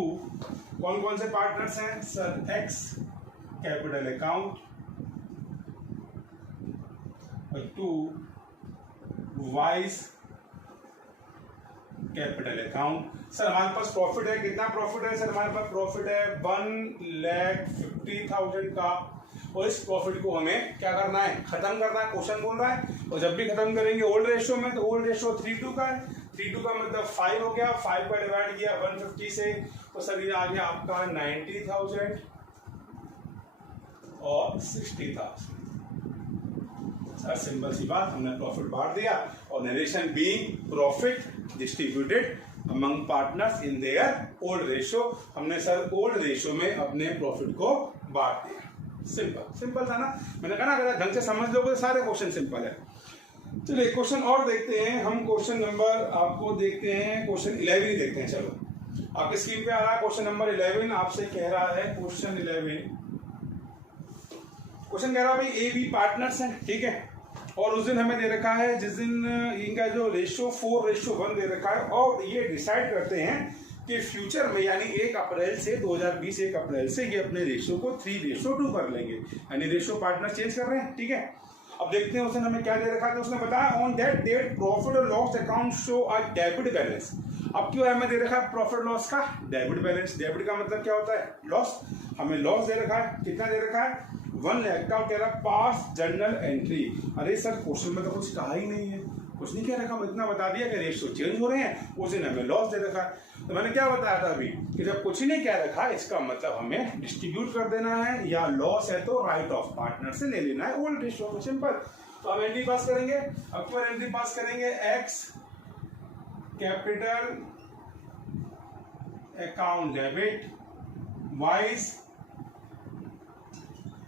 कौन कौन से पार्टनर्स हैं सर? एक्स कैपिटल अकाउंट और to Y's capital account. Sir हमारे पास प्रॉफिट है, कितना प्रॉफिट है सर? हमारे पास प्रॉफिट है 1,50,000 का, और इस प्रॉफिट को हमें क्या करना है? खत्म करना है। क्वेश्चन बोल रहा है, और जब भी खत्म करेंगे ओल्ड रेशियो में, तो ओल्ड रेशियो 3:2 का है। 3:2 का मतलब 5 हो गया, 5 का डिवाइड किया 150 से, तो सर ये आ गया आपका 90,000 और 60,000। सर सिंपल सी बात, हमने प्रॉफिट बांट दिया, और narration being profit distributed among partners in their old ratio. हमने सर ओल्ड रेशियो में अपने प्रॉफिट को बांट दिया। सिंपल था ना। मैंने कहा ना अगर ढंग से समझ लोगे तो सारे क्वेश्चन सिंपल है। चलिए क्वेश्चन और देखते हैं हम। क्वेश्चन नंबर आपको देखते हैं, क्वेश्चन 11 देखते हैं। चलो आपके स्क्रीन पे आ रहा है क्वेश्चन नंबर 11। आपसे कह रहा है क्वेश्चन 11, क्वेश्चन कह रहा है भाई ए बी पार्टनर्स हैं, ठीक है, और उस दिन हमें दे रखा है जिस दिन इनका जो रेशियो 4:1 दे रखा है, और ये डिसाइड करते हैं कि फ्यूचर में यानी 1 अप्रैल से 2020 1 अप्रैल से ये अपने रेशियो को 3:2 कर लेंगे, यानी रेशियो पार्टनर चेंज कर रहे हैं, ठीक है। अब देखते हैं उसने हमें क्या दे रखा है। तो उसने बताया ऑन दैट डेट प्रॉफिट और loss account show a debit balance. अब क्यों हमें दे रखा है प्रॉफिट लॉस का डेबिट बैलेंस? डेबिट का मतलब क्या होता है? लॉस। हमें लॉस दे रखा है, कितना दे रखा है? 1 लाख का। कह रहा पास जर्नल एंट्री। अरे सर क्वेश्चन में तो कुछ कहा ही नहीं है, कुछ नहीं कह रखा, इतना बता दिया कि रेशियो चेंज हो रहे हैं, उस दिन हमें लॉस दे रखा है। तो मैंने क्या बताया था अभी कि जब कुछ ही नहीं कह रखा इसका मतलब हमें डिस्ट्रीब्यूट कर देना है, या लॉस है तो राइट ऑफ पार्टनर से ले लेना है ओल्ड रेशियो। सिंपल। तो हम एंट्री पास करेंगे। अब क्यों एंट्री पास करेंगे? X capital account debit Y's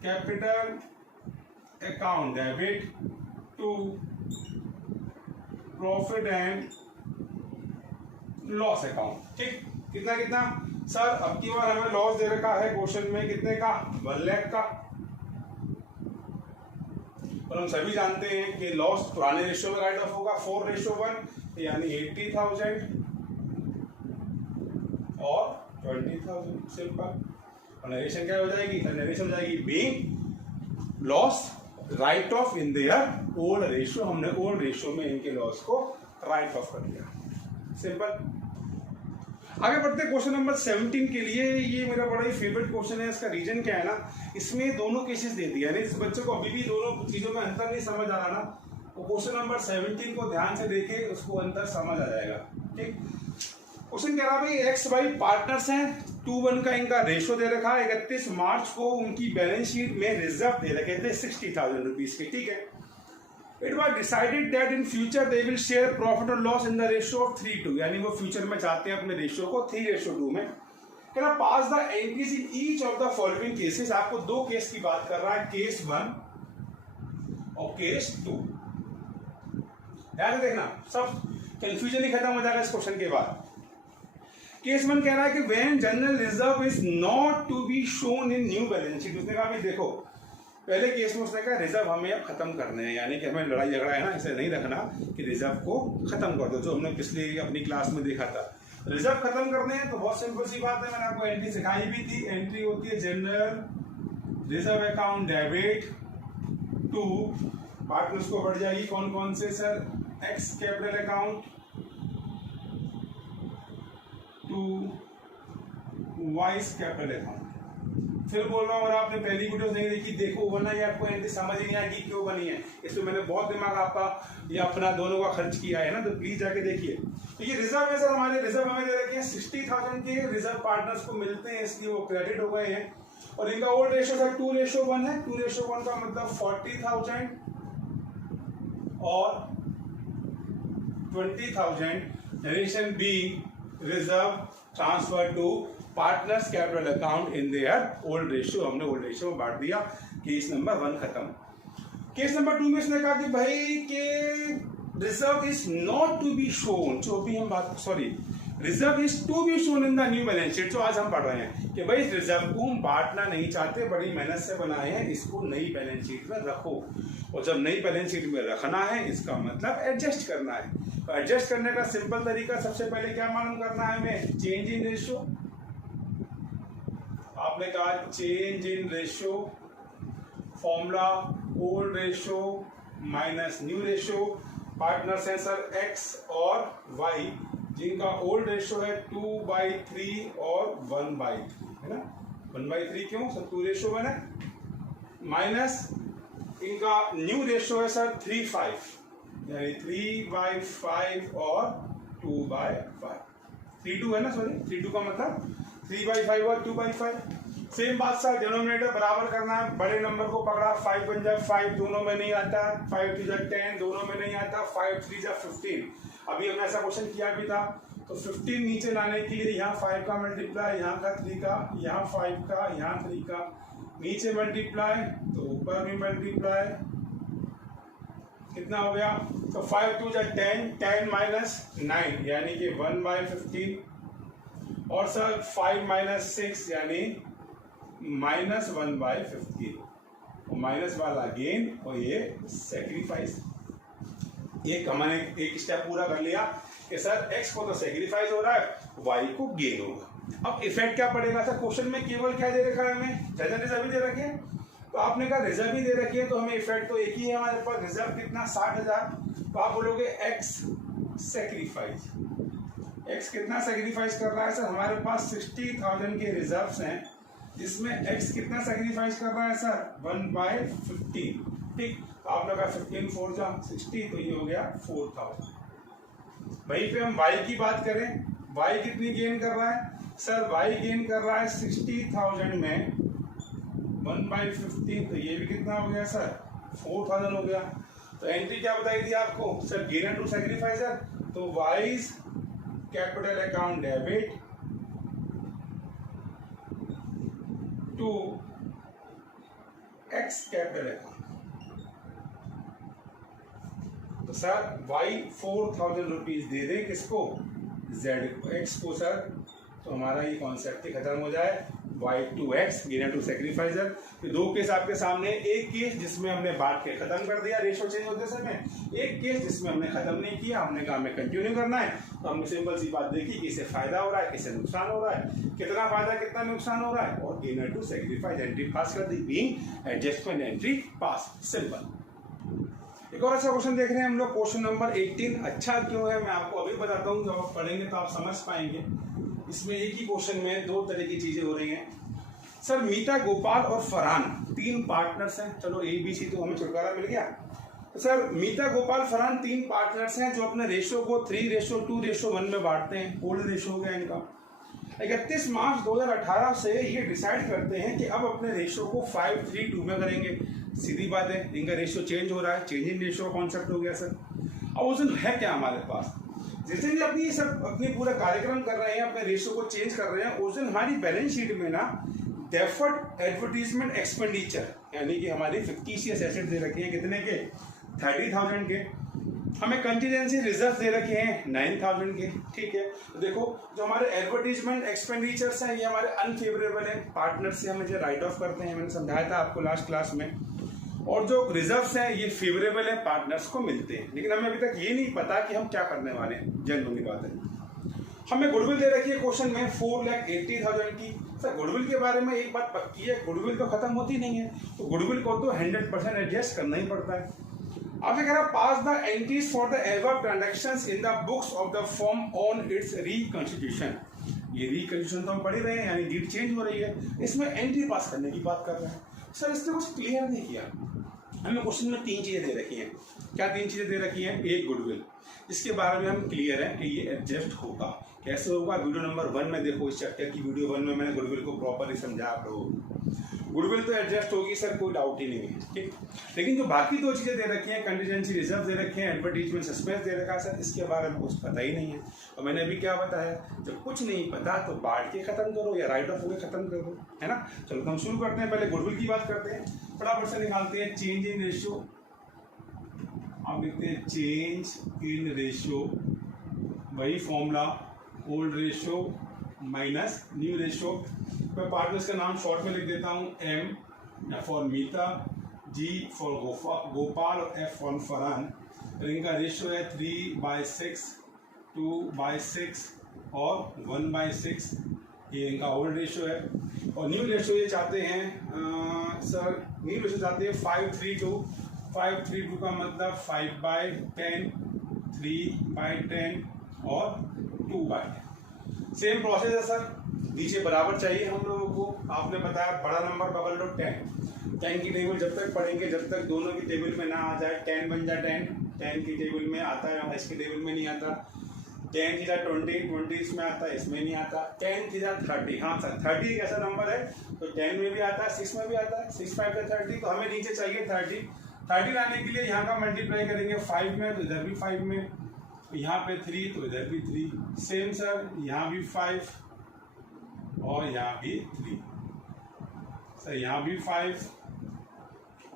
capital account debit to profit and loss account, ठीक। कितना कितना सर? अब की बार हमें लॉस दे रखा है क्वेश्चन में कितने का? 1 लाख का। और हम सभी जानते हैं कि लॉस पुराने रेशियो में राइट ऑफ होगा 4:1 यानी 80,000 और 20,000 सिंपल। और नरेशन क्या हो जाएगी? नरेशन हो जाएगी being loss right of in their old ratio. हमने ओल्ड रेशियो में इनके लॉस को राइट ऑफ कर दिया, सिंपल। आगे बढ़ते क्वेश्चन नंबर 17 के लिए। ये मेरा बड़ा ही फेवरेट क्वेश्चन है। इसका रीजन क्या है ना, इसमें दोनों केसेस दे दिया है, इस बच्चे को अभी भी दोनों चीजों में अंतर नहीं समझ आ रहा ना, वो क्वेश्चन नंबर 17 को ध्यान से देखे, उसको अंतर समझ आ जाएगा। ठीक, क्वेश्चन कह रहा भाई एक्स वाई पार्टनर्स हैं, 2:1 का इनका रेशो दे रखा है। 31 मार्च को उनकी बैलेंस शीट में रिजर्व दे रखे थे 60,000 रुपीज के। ठीक है, it was decided that in future they will share profit और loss in the ratio of 3:2, यानी वो फ्यूचर में चाहते हैं अपने रेशियो को 3:2 में। कहना pass the entries in each of the following cases. आपको दो केस की बात कर रहा है, केस 1 और केस 2। ध्यान से देखना, सब कंफ्यूजन ही खत्म हो जाएगा इस क्वेश्चन के बाद। केस 1 कह रहा है कि when general reserve is not to be shown in new balance sheet. उसने कहा भाई देखो, पहले केस में उसने कहा रिजर्व हमें अब खत्म करने हैं, यानी कि हमें लड़ाई झगड़ा है ना, इसे नहीं रखना कि रिजर्व को खत्म कर दो, जो हमने पिछली अपनी क्लास में देखा था। रिजर्व खत्म करने हैं तो बहुत सिंपल सी बात है, मैंने आपको एंट्री सिखाई भी थी। एंट्री होती है general reserve account debit to partners को बढ़ जाएगी कौन कौन से sir, X capital account to Y's capital account. फिर बोल रहा हूँ, अगर आपने पहली वीडियो नहीं देखी देखो, वरना ये आपको एंट्री समझ नहीं आएगी क्यों बनी है। इसमें मैंने बहुत दिमाग आपका या अपना दोनों का खर्च किया है ना, तो प्लीज जाके देखिए। तो ये रिजर्व है सर, हमारे रिजर्व हमें दे रखे हैं 60,000 के, रिजर्व पार्टनर्स को मिलते हैं, इसलिए वो क्रेडिट हो गए हैं। और इनका ओल्ड रेशियो सर 2:1 है। 2:1 का मतलब 40,000 और 20,000 narration be reserve transfer to partners capital account in their old ratio. हमने ओल्ड रेशियो में बांट दिया। केस नंबर 1 खत्म। केस नंबर 2 में इसने कहा कि भाई के reserve is not to be shown, जो भी हम बात reserve is to be shown in the new balance sheet. जो आज हम पढ़ रहे हैं कि भाई इस रिजर्व को हम बांटना नहीं चाहते, बड़ी मेहनत से बनाए हैं, इसको नई बैलेंस शीट में रखो। और जब नई बैलेंस शीट में रखना है, इसका मतलब एडजस्ट करना है। तो एडजस्ट करने का सिंपल तरीका, सबसे पहले क्या मालूम करना है हमें, चेंज इन रेशियो। आपने कहा change in ratio, formula old ratio minus new ratio. Partners हैं सर एक्स और वाई, जिनका ओल्ड रेशियो है 2/3 और 1/3, है ना। 1/3 क्यों सर, 2:1 है। माइनस इनका न्यू रेशियो है सर 3/5, यानी 3/5 और 2/5। 3:2 है ना, सॉरी 3:2 का मतलब 3/5 और 2/5। सेम बात सर, डिनोमिनेटर बराबर करना है। बड़े नंबर को पकड़ा, 5 1 जा 5 दोनों में नहीं आता, 5 2 जा 10 दोनों में नहीं आता, 5 3 जा 15। अभी हमने ऐसा क्वेश्चन किया भी था। तो 15 नीचे लाने के लिए यहाँ 5 का मल्टीप्लाई, यहाँ का 3 का, यहाँ 5 का, यहाँ 3 का, नीचे मल्टीप्लाई तो ऊपर भी मल्टीप्लाई, कितना हो गया। तो 5 2 जा 10, 10 माइनस 9 यानी कि 1/15, और सर 5 माइनस 6 यानी -1/15, और माइनस वाला गेन और ये सेक्रीफाइस। ये हमने एक स्टेप पूरा कर लिया कि सर एक्स को तो सेक्रीफाइस हो रहा है, वाई को गेन होगा। अब इफेक्ट क्या पड़ेगा सर, क्वेश्चन में केवल क्या दे रखा है हमें, जनरल रिजर्व ही दे रखे हैं। तो आपने कहा रिजर्व ही दे रखी है, तो हमें इफेक्ट तो एक ही है हमारे पास, रिजर्व कितना 60,000। तो आप बोलोगे एक्स सेक्रीफाइस, एक्स कितना सेक्रीफाइस कर रहा है सर, हमारे पास 60,000 के रिजर्व्स हैं, जिसमें एक्स कितना सेक्रीफाइस कर रहा है सर 1/15। ठीक, तो आपने कहा 15 4 जा 60, तो ये हो गया 4,000। वहीं पे हम y की बात करें, y कितनी गेन कर रहा है सर, y गेन कर रहा है 60,000 में 1/15, तो ये भी कितना हो गया सर 4,000 हो गया। तो एंट्री क्या बताई थी आपको सर, गेनर टू सेक्रीफाइसर। तो Y's capital account debit to X's capital account. तो सर वाई 4,000 रुपीज दे दे किसको, जेड को, एक्स को सर। तो हमारा ये कॉन्सेप्ट ही खत्म हो जाए, Y2X गेन टू सेक्रीफाइजर। दो केस आपके सामने, एक केस जिसमें हमने बांट के खत्म कर दिया रेशो चेंज होते समय, एक केस जिसमें हमने खत्म नहीं किया, हमने कहा हमें कंटिन्यू करना है। तो हमने सिंपल सी बात देखी कि इससे फायदा हो रहा है, इससे नुकसान हो रहा है, कितना फायदा कितना नुकसान हो रहा है, और gainer to sacrifice entry pass कर दी, being adjustment entry pass, simple. एक और अच्छा क्वेश्चन देख रहे हैं हम लोग, क्वेश्चन नंबर 18। अच्छा क्यों है मैं आपको अभी बताता हूँ, जब आप पढ़ेंगे तो आप समझ पाएंगे। इसमें एक ही क्वेश्चन में दो तरह की चीजें हो रही हैं। सर मीता, गोपाल और फरहान तीन पार्टनर्स हैं। चलो ABC तो हमें छुटकारा मिल गया। तो सर मीता, गोपाल, फरहान तीन पार्टनर्स हैं जो अपने रेशो को 3:2:1 में बांटते हैं। ओल्ड रेशो हो गया इनका। 31 मार्च 2018 से ये डिसाइड करते हैं कि अब अपने रेशो को 5:3:2 में करेंगे। सीधी बात है, इनका रेशो चेंज हो रहा है, चेंज इन रेशो कॉन्सेप्ट हो गया सर। अब उस दिन है क्या हमारे पास, जिस दिन अपनी सब अपनी पूरा कार्यक्रम कर रहे हैं, अपने रेशो को चेंज कर रहे हैं, उस दिन हमारी बैलेंस शीट में ना डेफर्ड एडवर्टीजमेंट एक्सपेंडिचर यानी कि हमारी फिक्टिशियस एसेट दे रखे हैं, कितने के, 30,000 के। हमें कंटीजेंसी रिजर्व दे रखे हैं 9,000 के। ठीक है, तो देखो जो हमारे एडवर्टीजमेंट एक्सपेंडिचर्स हैं ये हमारे अनफेवरेबल हैं, पार्टनर से हम इसे राइट ऑफ करते हैं, मैंने समझाया था आपको लास्ट क्लास में। और जो रिजर्व्स हैं ये फेवरेबल है, पार्टनर्स को मिलते हैं। लेकिन हमें अभी तक ये नहीं पता कि हम क्या करने वाले हैं। जनरली बात है, हमें गुडविल दे रखी है क्वेश्चन में 4,80,000 की। सर गुडविल के बारे में एक बात पक्की है, गुडविल तो खत्म होती नहीं है, तो गुडविल को तो 100% एडजस्ट करना ही पड़ता है। आपसे कह रहा pass the entries for the ever transactions in the books of the firm on its reconstitution. ये रिकंस्टिट्यूशन तो हम पढ़ ही रहे हैं, यानी डीड चेंज हो रही है, इसमें एंट्री पास करने की बात कर रहे हैं। सर इसने कुछ क्लियर नहीं किया। हमें क्वेश्चन में तीन चीजें दे रखी हैं। क्या तीन चीजें दे रखी हैं? एक गुडविल, इसके बारे में हम क्लियर हैं कि ये एडजस्ट होगा। कैसे होगा? वीडियो नंबर 1 में देखो, इस चैप्टर की वीडियो 1 में मैंने गुडविल को प्रॉपरली समझा आप लोगों को। गुडविल तो एडजस्ट होगी सर, कोई डाउट ही नहीं है। ठीक, लेकिन जो बाकी दो चीजें दे रखी हैं, कंटीजेंसी रिजर्व दे रखे हैं, एडवर्टीजमेंट सस्पेंस दे रखा है, सर इसके बारे में कुछ पता ही नहीं है। और मैंने अभी क्या बताया, जब कुछ नहीं पता तो बांट के खत्म करो या राइट ऑफ होकर खत्म कर दो, है ना। चलो तो हम शुरू करते हैं, पहले गुडविल की बात करते हैं, फटाफट से निकालते हैं। चेंज इन रेशियो, आप लिखते हैं चेंज इन रेशियो, वही formula, old ratio minus new ratio. मैं पार्टनर्स का नाम शॉर्ट में लिख देता हूँ, M for Meeta, G for Gopal और F फॉर फरहान। तो इनका रेशियो है 3/6, 2/6 और 1/6। ये इनका ओल्ड रेशियो है। और न्यू रेशियो ये चाहते हैं सर, न्यू रेशियो चाहते हैं 5:3:2। 5:3:2 का मतलब 5/10, 3/10 और 2/10। सेम प्रोसेस है सर, नीचे बराबर चाहिए हम लोगों को। आपने बताया बड़ा नंबर बगल लो 10 की टेबल जब तक पढ़ेंगे, जब तक दोनों की टेबल में ना आ जाए, 10 बन जाए 10 की टेबल में आता है, इसकी टेबल में नहीं आता। 10 थीटा 20 इसमें आता है, इसमें नहीं आता। 10 थीटा 30, हाँ सर 30 एक ऐसा नंबर है तो 10 में भी आता है, 6 में भी आता है, 6 5 का 30। तो हमें नीचे चाहिए 30 लाने के लिए यहाँ का मल्टीप्लाई करेंगे 5 में, तो इधर भी 5 में, यहाँ पे 3 तो इधर भी 3। सेम सर यहाँ भी 5 और यहाँ भी 3, सर यहाँ भी 5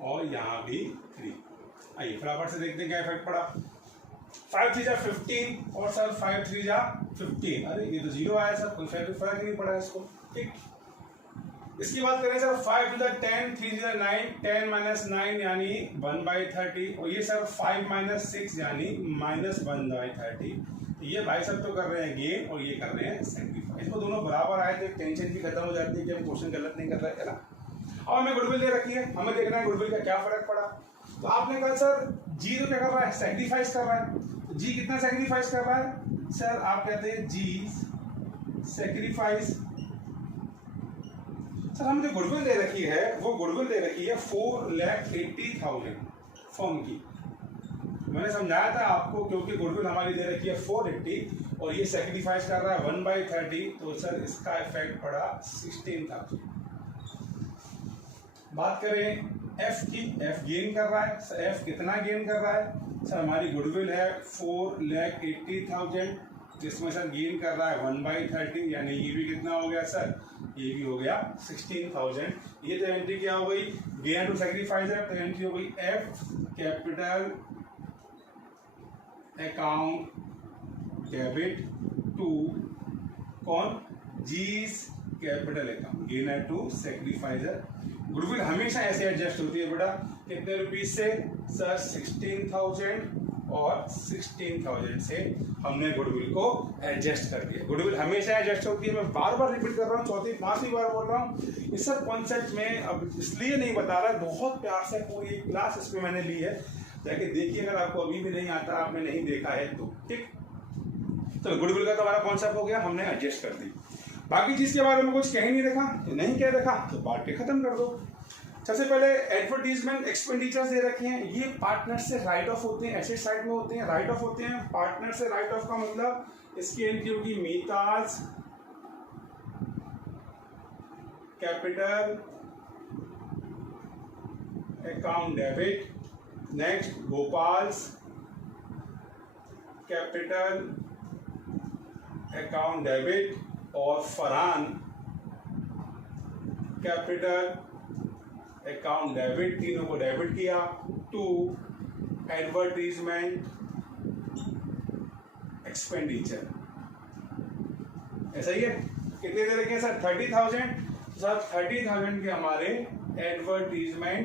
और यहाँ भी 3। आइए फटाफट से देखते हैं क्या इफेक्ट पड़ा। 5 3 जा 15 और सर 5 3 जा 15। अरे ये तो 0 आया सर, कोई फर्क नहीं पड़ा इसको। ठीक, इसकी बात करें sir 5 to the 10, 3 to the 9, 10 - 9 यानी 1/30। और ये सर 5 - 6 यानी -1/30। ये भाई सब तो कर रहे हैं गेन और ये कर रहे हैं सेक्रीफाइस। इसको दोनों बराबर आए तो टेंशन भी खत्म हो जाती है कि हम क्वेश्चन गलत नहीं कर रहे हैं ना। अब हमें गुडविल दे रखी है, हमें देखना है गुडविल का क्या फर्क पड़ा। तो आपने कहा सर जी तो क्या कर रहा है, सेक्रीफाइस कर रहा है। जी कितना सेक्रीफाइस कर रहा है सर? आप कहते हैं जी सेक्रीफाइस। सर हम जो गुडविल दे रखी है वो गुडविल दे रखी है 4,80,000 फर्म की। मैंने समझाया था आपको, क्योंकि गुडविल हमारी दे रखी है 480 और ये सेक्रीफाइस कर रहा है 1/30, तो सर इसका इफेक्ट पड़ा 16,000। बात करें एफ की, एफ गेन कर रहा है। सर एफ कितना गेन कर रहा है? सर हमारी गुडविल है 4,80,000, जिसमें सर गेन कर रहा है 1/30, यानी ये भी कितना हो गया सर? ये भी हो गया 16,000। ये तो एंट्री क्या हो गई, गेन टू सेक्रीफाइस है, तो एंट्री हो गई F capital account, debit to कौन? G's capital account, gainer to sacrificer. Goodwill हमेशा ऐसे एडजस्ट होती है बेटा, कितने रुपीज से सर 16,000 और 16,000 से हमने गुडविल को एडजस्ट कर दिया। गुडविल हमेशा एडजस्ट होती है, मैं बार बार रिपीट कर रहा हूँ, चौथी पांचवी बार बोल रहा हूँ। इस सब कॉन्सेप्ट में अब इसलिए नहीं बता रहा, बहुत प्यार से पूरी क्लास इस पे मैंने ली है, जाके देखिए अगर आपको अभी भी नहीं आता, आपने नहीं देखा है तो। ठीक, तो गुडविल का तो हमारा कॉन्सेप्ट हो गया, हमने एडजस्ट कर दी। बाकी चीज के बारे में कुछ कह ही नहीं रखा, नहीं कह रखा तो बात के खत्म कर दो। सबसे पहले एडवर्टीजमेंट एक्सपेंडिचर्स दे रखे हैं, ये पार्टनर से राइट ऑफ होते हैं, एसेट साइड में होते हैं, राइट ऑफ होते हैं। पार्टनर से राइट ऑफ का मतलब इसकी एंट्री होगी मीताज capital account debit, next गोपाल्स capital account debit और फरहान कैपिटल अकाउंट डेबिट, तीनों को डेबिट किया टू एडवर्टीजमेंट एक्सपेंडिचर। ऐसा ही है, कितने दे रखे हैं सर 30,000, सर 30,000 के हमारे एडवर्टीजमेंट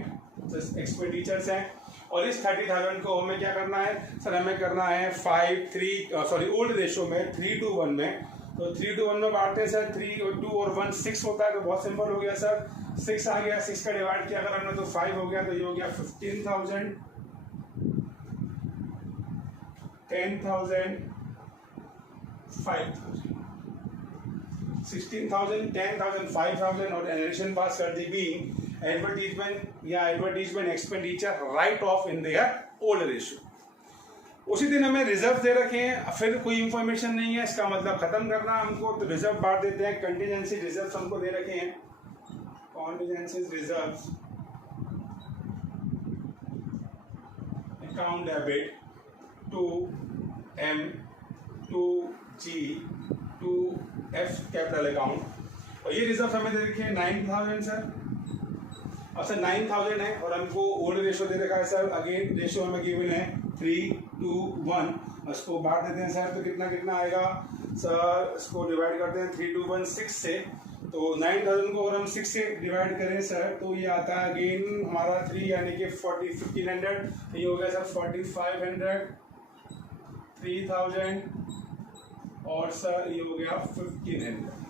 एक्सपेंडिचर्स हैं। और इस 30,000 को हमें क्या करना है सर, हमें करना है 5-3 ओल्ड रेशो में 3:1 में। तो 3:1 में बांटते हैं सर, 3 और 2 और 1 6 होता है, तो बहुत सिंपल हो गया सर, 6 आ गया, 6 का डिवाइड किया अगर हमने तो 5 हो गया, तो ये हो गया 15,000, 10,000, 5,000, 16,000, 10,000, 5,000 और एडिशन पास कर दी भी एडवर्टीजमेंट या advertisement expenditure right of in their old ratio. उसी दिन हमें रिजर्व दे रखे हैं, फिर कोई इंफॉर्मेशन नहीं है, इसका मतलब खत्म करना हमको, तो रिजर्व बांट देते हैं। कंटीजेंसी रिजर्व हमको दे रखे हैं, contingency reserve account debit to M to G to F capital account, और ये रिजर्व हमें दे रखे हैं 9,000 सर। अब सर 9,000 है और हमको ओल्ड रेशो दे रखा है सर, अगेन रेशो हमें गिवन है 3:1, इसको बांट देते हैं सर, तो कितना कितना आएगा सर, इसको डिवाइड करते हैं 3:1 6 से, तो 9,000 को और हम 6 से डिवाइड करें सर, तो ये आता है अगेन हमारा 3 यानी कि 1,500, तो ये हो गया सर 4,500, 3,000 और सर ये हो गया 1,500।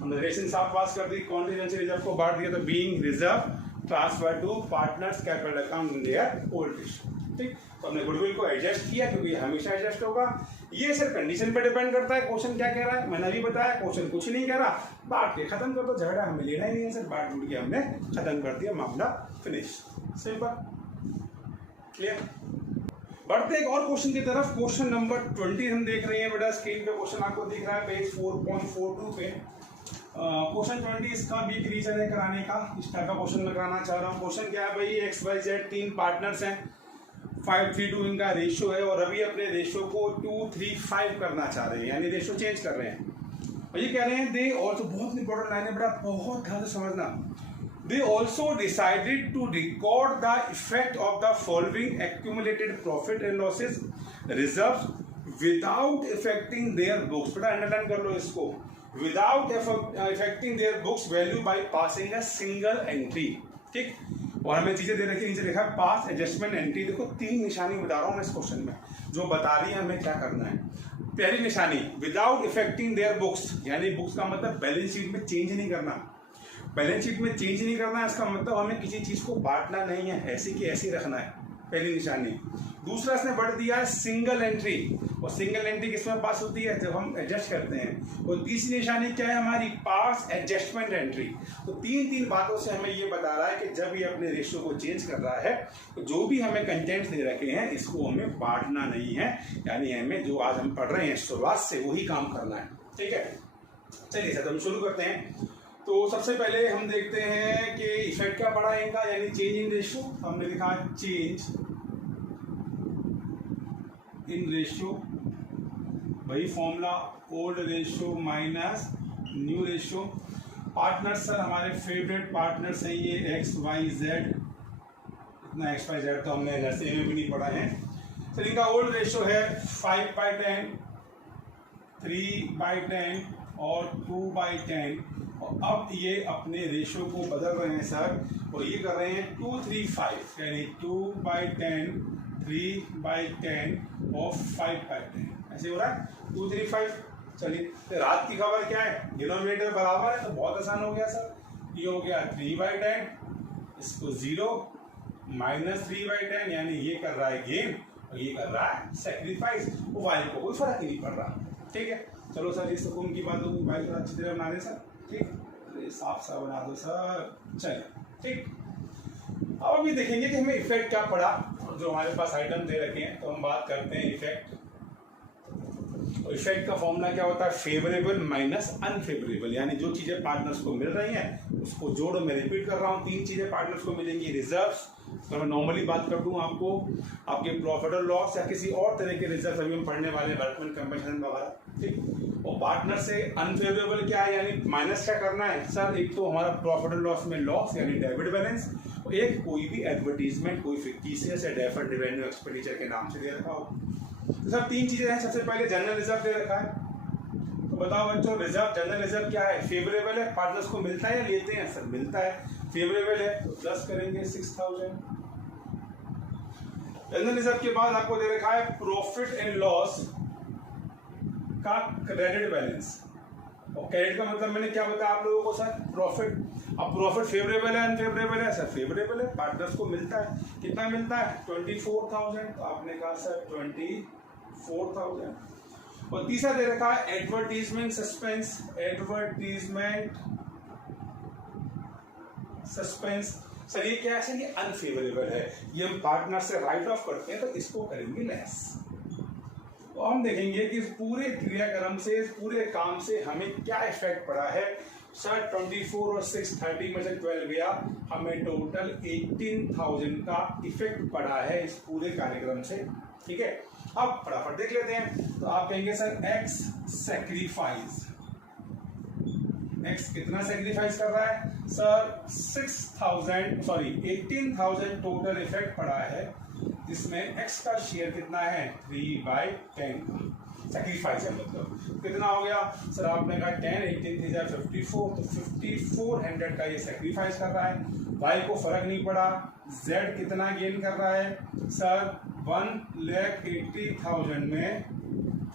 हमने रेशन साफ पास कर दी, कॉन्टीजेंसी रिजर्व को बांट दिया, तो being reserve transfer to partners capital account in their old ratio. ठीक, तो हमने गुडविल को एडजस्ट किया क्योंकि हमेशा एडजस्ट होगा। ये सर कंडीशन पे डिपेंड करता है, क्वेश्चन क्या कह रहा है मैंने अभी बताया, क्वेश्चन कुछ नहीं कह रहा, बांट के खत्म कर दो, झगड़ा हमें लेना ही नहीं है सर, बांट बूट के हमने खत्म कर दिया, मामला फिनिश, सिंपल, क्लियर। बढ़ते एक और क्वेश्चन की तरफ, क्वेश्चन नंबर 20 हम देख रहे हैं बेटा, स्क्रीन पे क्वेश्चन आपको दिख रहा है पेज 4.42 पे। क्वेश्चन 20 इसका भी एक रीजन है कराने का, इस टाइप का क्वेश्चन मैं कराना चाह रहा हूँ। क्वेश्चन क्या है भाई, XYZ 3 पार्टनर्स हैं, 5:3 इनका रेशियो है, और अभी अपने रेशियो को 2:3:5 करना चाह रहे हैं, यानी रेशियो चेंज कर रहे हैं। और ये कह रहे हैं दे ऑल्सो, बहुत इंपॉर्टेंट लाइन है बेटा, बहुत ध्यान से समझना, they also decided to record the effect of the following accumulated profit and losses reserve without affecting their books. बेटा अंडरलाइन कर लो इसको, without affecting their books value by passing a single entry। ठीक, और हमें चीजें दे रखी है, नीचे लिखा है पास एडजस्टमेंट एंट्री। देखो 3 निशानी बता रहा हूँ मैं इस क्वेश्चन में, जो बता रही है हमें क्या करना है। पहली निशानी विदाउट इफेक्टिंग देयर बुक्स, यानी बुक्स का मतलब बैलेंस शीट में चेंज नहीं करना, बैलेंस शीट में चेंज नहीं करना है, इसका मतलब हमें किसी चीज को बांटना नहीं है, ऐसी की ऐसी रखना है, पहली निशानी। दूसरा इसने बढ़ दिया है सिंगल एंट्री, और सिंगल एंट्री किसमें पास होती है, जब हम एडजस्ट करते हैं। और तीसरी निशानी क्या है हमारी, पास एडजस्टमेंट एंट्री। तो 3 बातों से हमें ये बता रहा है कि जब ये अपने रेशियो को चेंज कर रहा है, तो जो भी हमें कंटेंट दे रखे हैं इसको हमें बांटना नहीं है, यानी हमें जो आज हम पढ़ रहे हैं शुरुआत से वही काम करना है। ठीक है, चलिए सर हम शुरू करते हैं। तो सबसे पहले हम देखते हैं कि इफेक्ट क्या पड़ा है इनका, यानी चेंज इन रेशियो। हमने लिखा चेंज इन रेशियो, वही formula old ratio minus new ratio. Partners sir हमारे फेवरेट पार्टनर्स हैं ये XYZ, इतना XYZ तो हमने नर्सरी में भी नहीं पढ़ा है। तो इनका ओल्ड रेशो है 5/10, 3/10 और 2/10, और अब ये अपने रेशो को बदल रहे हैं सर और ये कर रहे हैं 2/3/5, यानी 2/10, 3/10 और 5/10, ऐसे हो रहा है 2/3/5। चलिए तो रात की खबर क्या है, डिनोमिनेटर बराबर है तो बहुत आसान हो गया सर, ये हो गया 3/10, इसको 0 -3/10, यानी ये कर रहा है गेन और ये कर रहा है सेक्रीफाइस, वो वाई को कोई फर्क ही नहीं पड़ रहा। ठीक है, चलो सर ये सुकून की बात होगी, वाई थोड़ा अच्छी तरह बना दें सर। ठीक, साफ साफ बना दो सर। चलिए ठीक, अब अभी देखेंगे कि हमें इफेक्ट क्या पड़ा, जो हमारे पास आइटम दे रखे हैं, तो हम बात करते हैं इफेक्ट। और इफेक्ट का फॉर्मूला क्या होता है, फेवरेबल माइनस अनफेवरेबल, यानी जो चीजें पार्टनर्स को मिल रही हैं उसको जोड़ो। मैं रिपीट कर रहा हूँ, 3 चीजें पार्टनर्स को मिलेंगी, रिजर्व्स, तो मैं नॉर्मली बात कर दूं आपको, आपके प्रॉफिट और लॉस या किसी और तरह के रिजर्व अभी हम पढ़ने वाले वर्कमैन कंपनसेशन वगैरह। ठीक, और पार्टनर से अनफेवरेबल क्या है, यानी माइनस क्या करना है सर, एक तो हमारा प्रॉफिट और लॉस में लॉस यानी डेबिट बैलेंस, और एक कोई भी एडवर्टीजमेंट कोई फिक्टिशियस या डेफर्ड रेवेन्यू एक्सपेंडिचर के नाम से दे रखा हो। तो सर 3 चीजें हैं, सबसे पहले जनरल रिजर्व दे रखा है, तो बताओ बच्चों रिजर्व, जनरल रिजर्व क्या है, फेवरेबल है, पार्टनर्स को मिलता है या लेते हैं सर, मिलता है, फेवरेबल है तो प्लस करेंगे 6000। जनरल रिजर्व के बाद आपको दे रखा है प्रॉफिट एंड लॉस का क्रेडिट बैलेंस, और क्रेडिट का मतलब मैंने क्या बताया आप लोगों को सर, प्रॉफिट। अब प्रॉफिट फेवरेबल है अनफेवरेबल है सर, फेवरेबल है, पार्टनर्स को मिलता है, कितना मिलता है 24,000, तो आपने कहा सर 24,000। और तीसरा दे रखा है advertisement suspense, advertisement suspense, sir ये क्या है सर, ये अनफेवरेबल है, ये हम पार्टनर से राइट ऑफ करते हैं तो इसको करेंगे लेस। तो हम देखेंगे कि इस पूरे क्रियाक्रम से, इस पूरे काम से हमें क्या इफेक्ट पड़ा है सर। 24 और 6 30 में से 12 गया, हमें टोटल 18,000 का इफेक्ट पड़ा है इस पूरे कार्यक्रम से। ठीक है, अब फटाफट देख लेते हैं। तो आप कहेंगे सर एक्स सैक्रिफाइस, एक्स कितना सैक्रिफाइस कर रहा है सर, 18,000 टोटल इफेक्ट पड़ा है, जिसमें एक्स का शेयर कितना है 3/10 का सैक्रिफाइस है, मतलब कितना हो गया सर, आपने कहा 10, 18 3 54, तो 5400 का ये सैक्रिफाइस कर रहा है। वाई को फर्क नहीं पड़ा, जेड कितना गेन कर रहा है सर, 1,80,000 में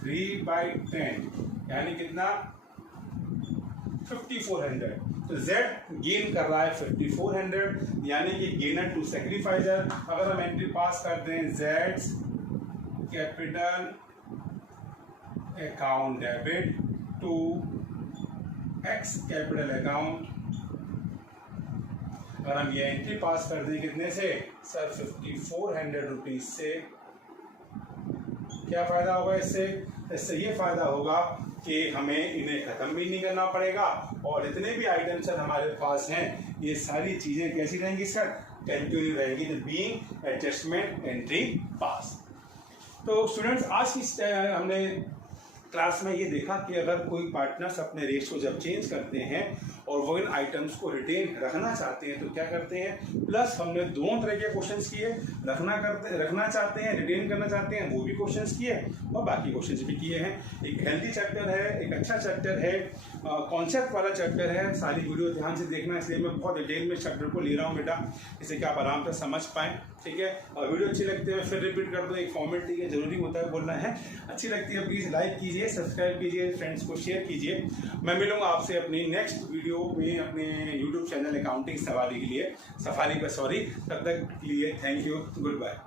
3/10 यानी कितना 5400, तो Z गेन कर रहा है 5400, यानी कि गेनर टू सैक्रिफाइजर। अगर हम एंट्री पास करते हैं Z capital account debit to X capital account, अगर हम ये एंट्री पास कर दें कितने से सर 5400 रुपीज से, क्या फायदा होगा इससे, इससे ये फायदा होगा कि हमें इन्हें खत्म भी नहीं करना पड़ेगा, और इतने भी आइटम सर हमारे पास हैं ये सारी चीजें कैसी रहेंगी सर, कंटिन्यू रहेंगी, तो बीइंग एडजस्टमेंट एंट्री पास। तो स्टूडेंट्स आज की हमने क्लास में ये देखा कि अगर कोई पार्टनर्स अपने रेशो जब चेंज करते हैं और वो इन आइटम्स को रिटेन रखना चाहते हैं तो क्या करते हैं, प्लस हमने दोनों तरह के क्वेश्चंस किए, रखना चाहते हैं, रिटेन करना चाहते हैं, वो भी क्वेश्चंस किए और बाकी क्वेश्चंस भी किए हैं। एक हेल्दी चैप्टर है, एक अच्छा चैप्टर है, कॉन्सेप्ट वाला चैप्टर है, सारी वीडियो ध्यान से देखना, इसलिए मैं बहुत डिटेल में चैप्टर को ले रहा हूँ बेटा, जिससे कि आप आराम से समझ पाएँ। ठीक है, और वीडियो अच्छी लगती है फिर रिपीट कर दो, एक फॉर्मेट ठीक है, जरूरी होता है बोलना है, अच्छी लगती है प्लीज़ लाइक कीजिए, सब्सक्राइब कीजिए, फ्रेंड्स को शेयर कीजिए। मैं मिलूंगा आपसे अपनी नेक्स्ट वीडियो में अपने यूट्यूब चैनल अकाउंटिंग सफारी के लिए, तब तक के लिए थैंक यू, गुड बाय।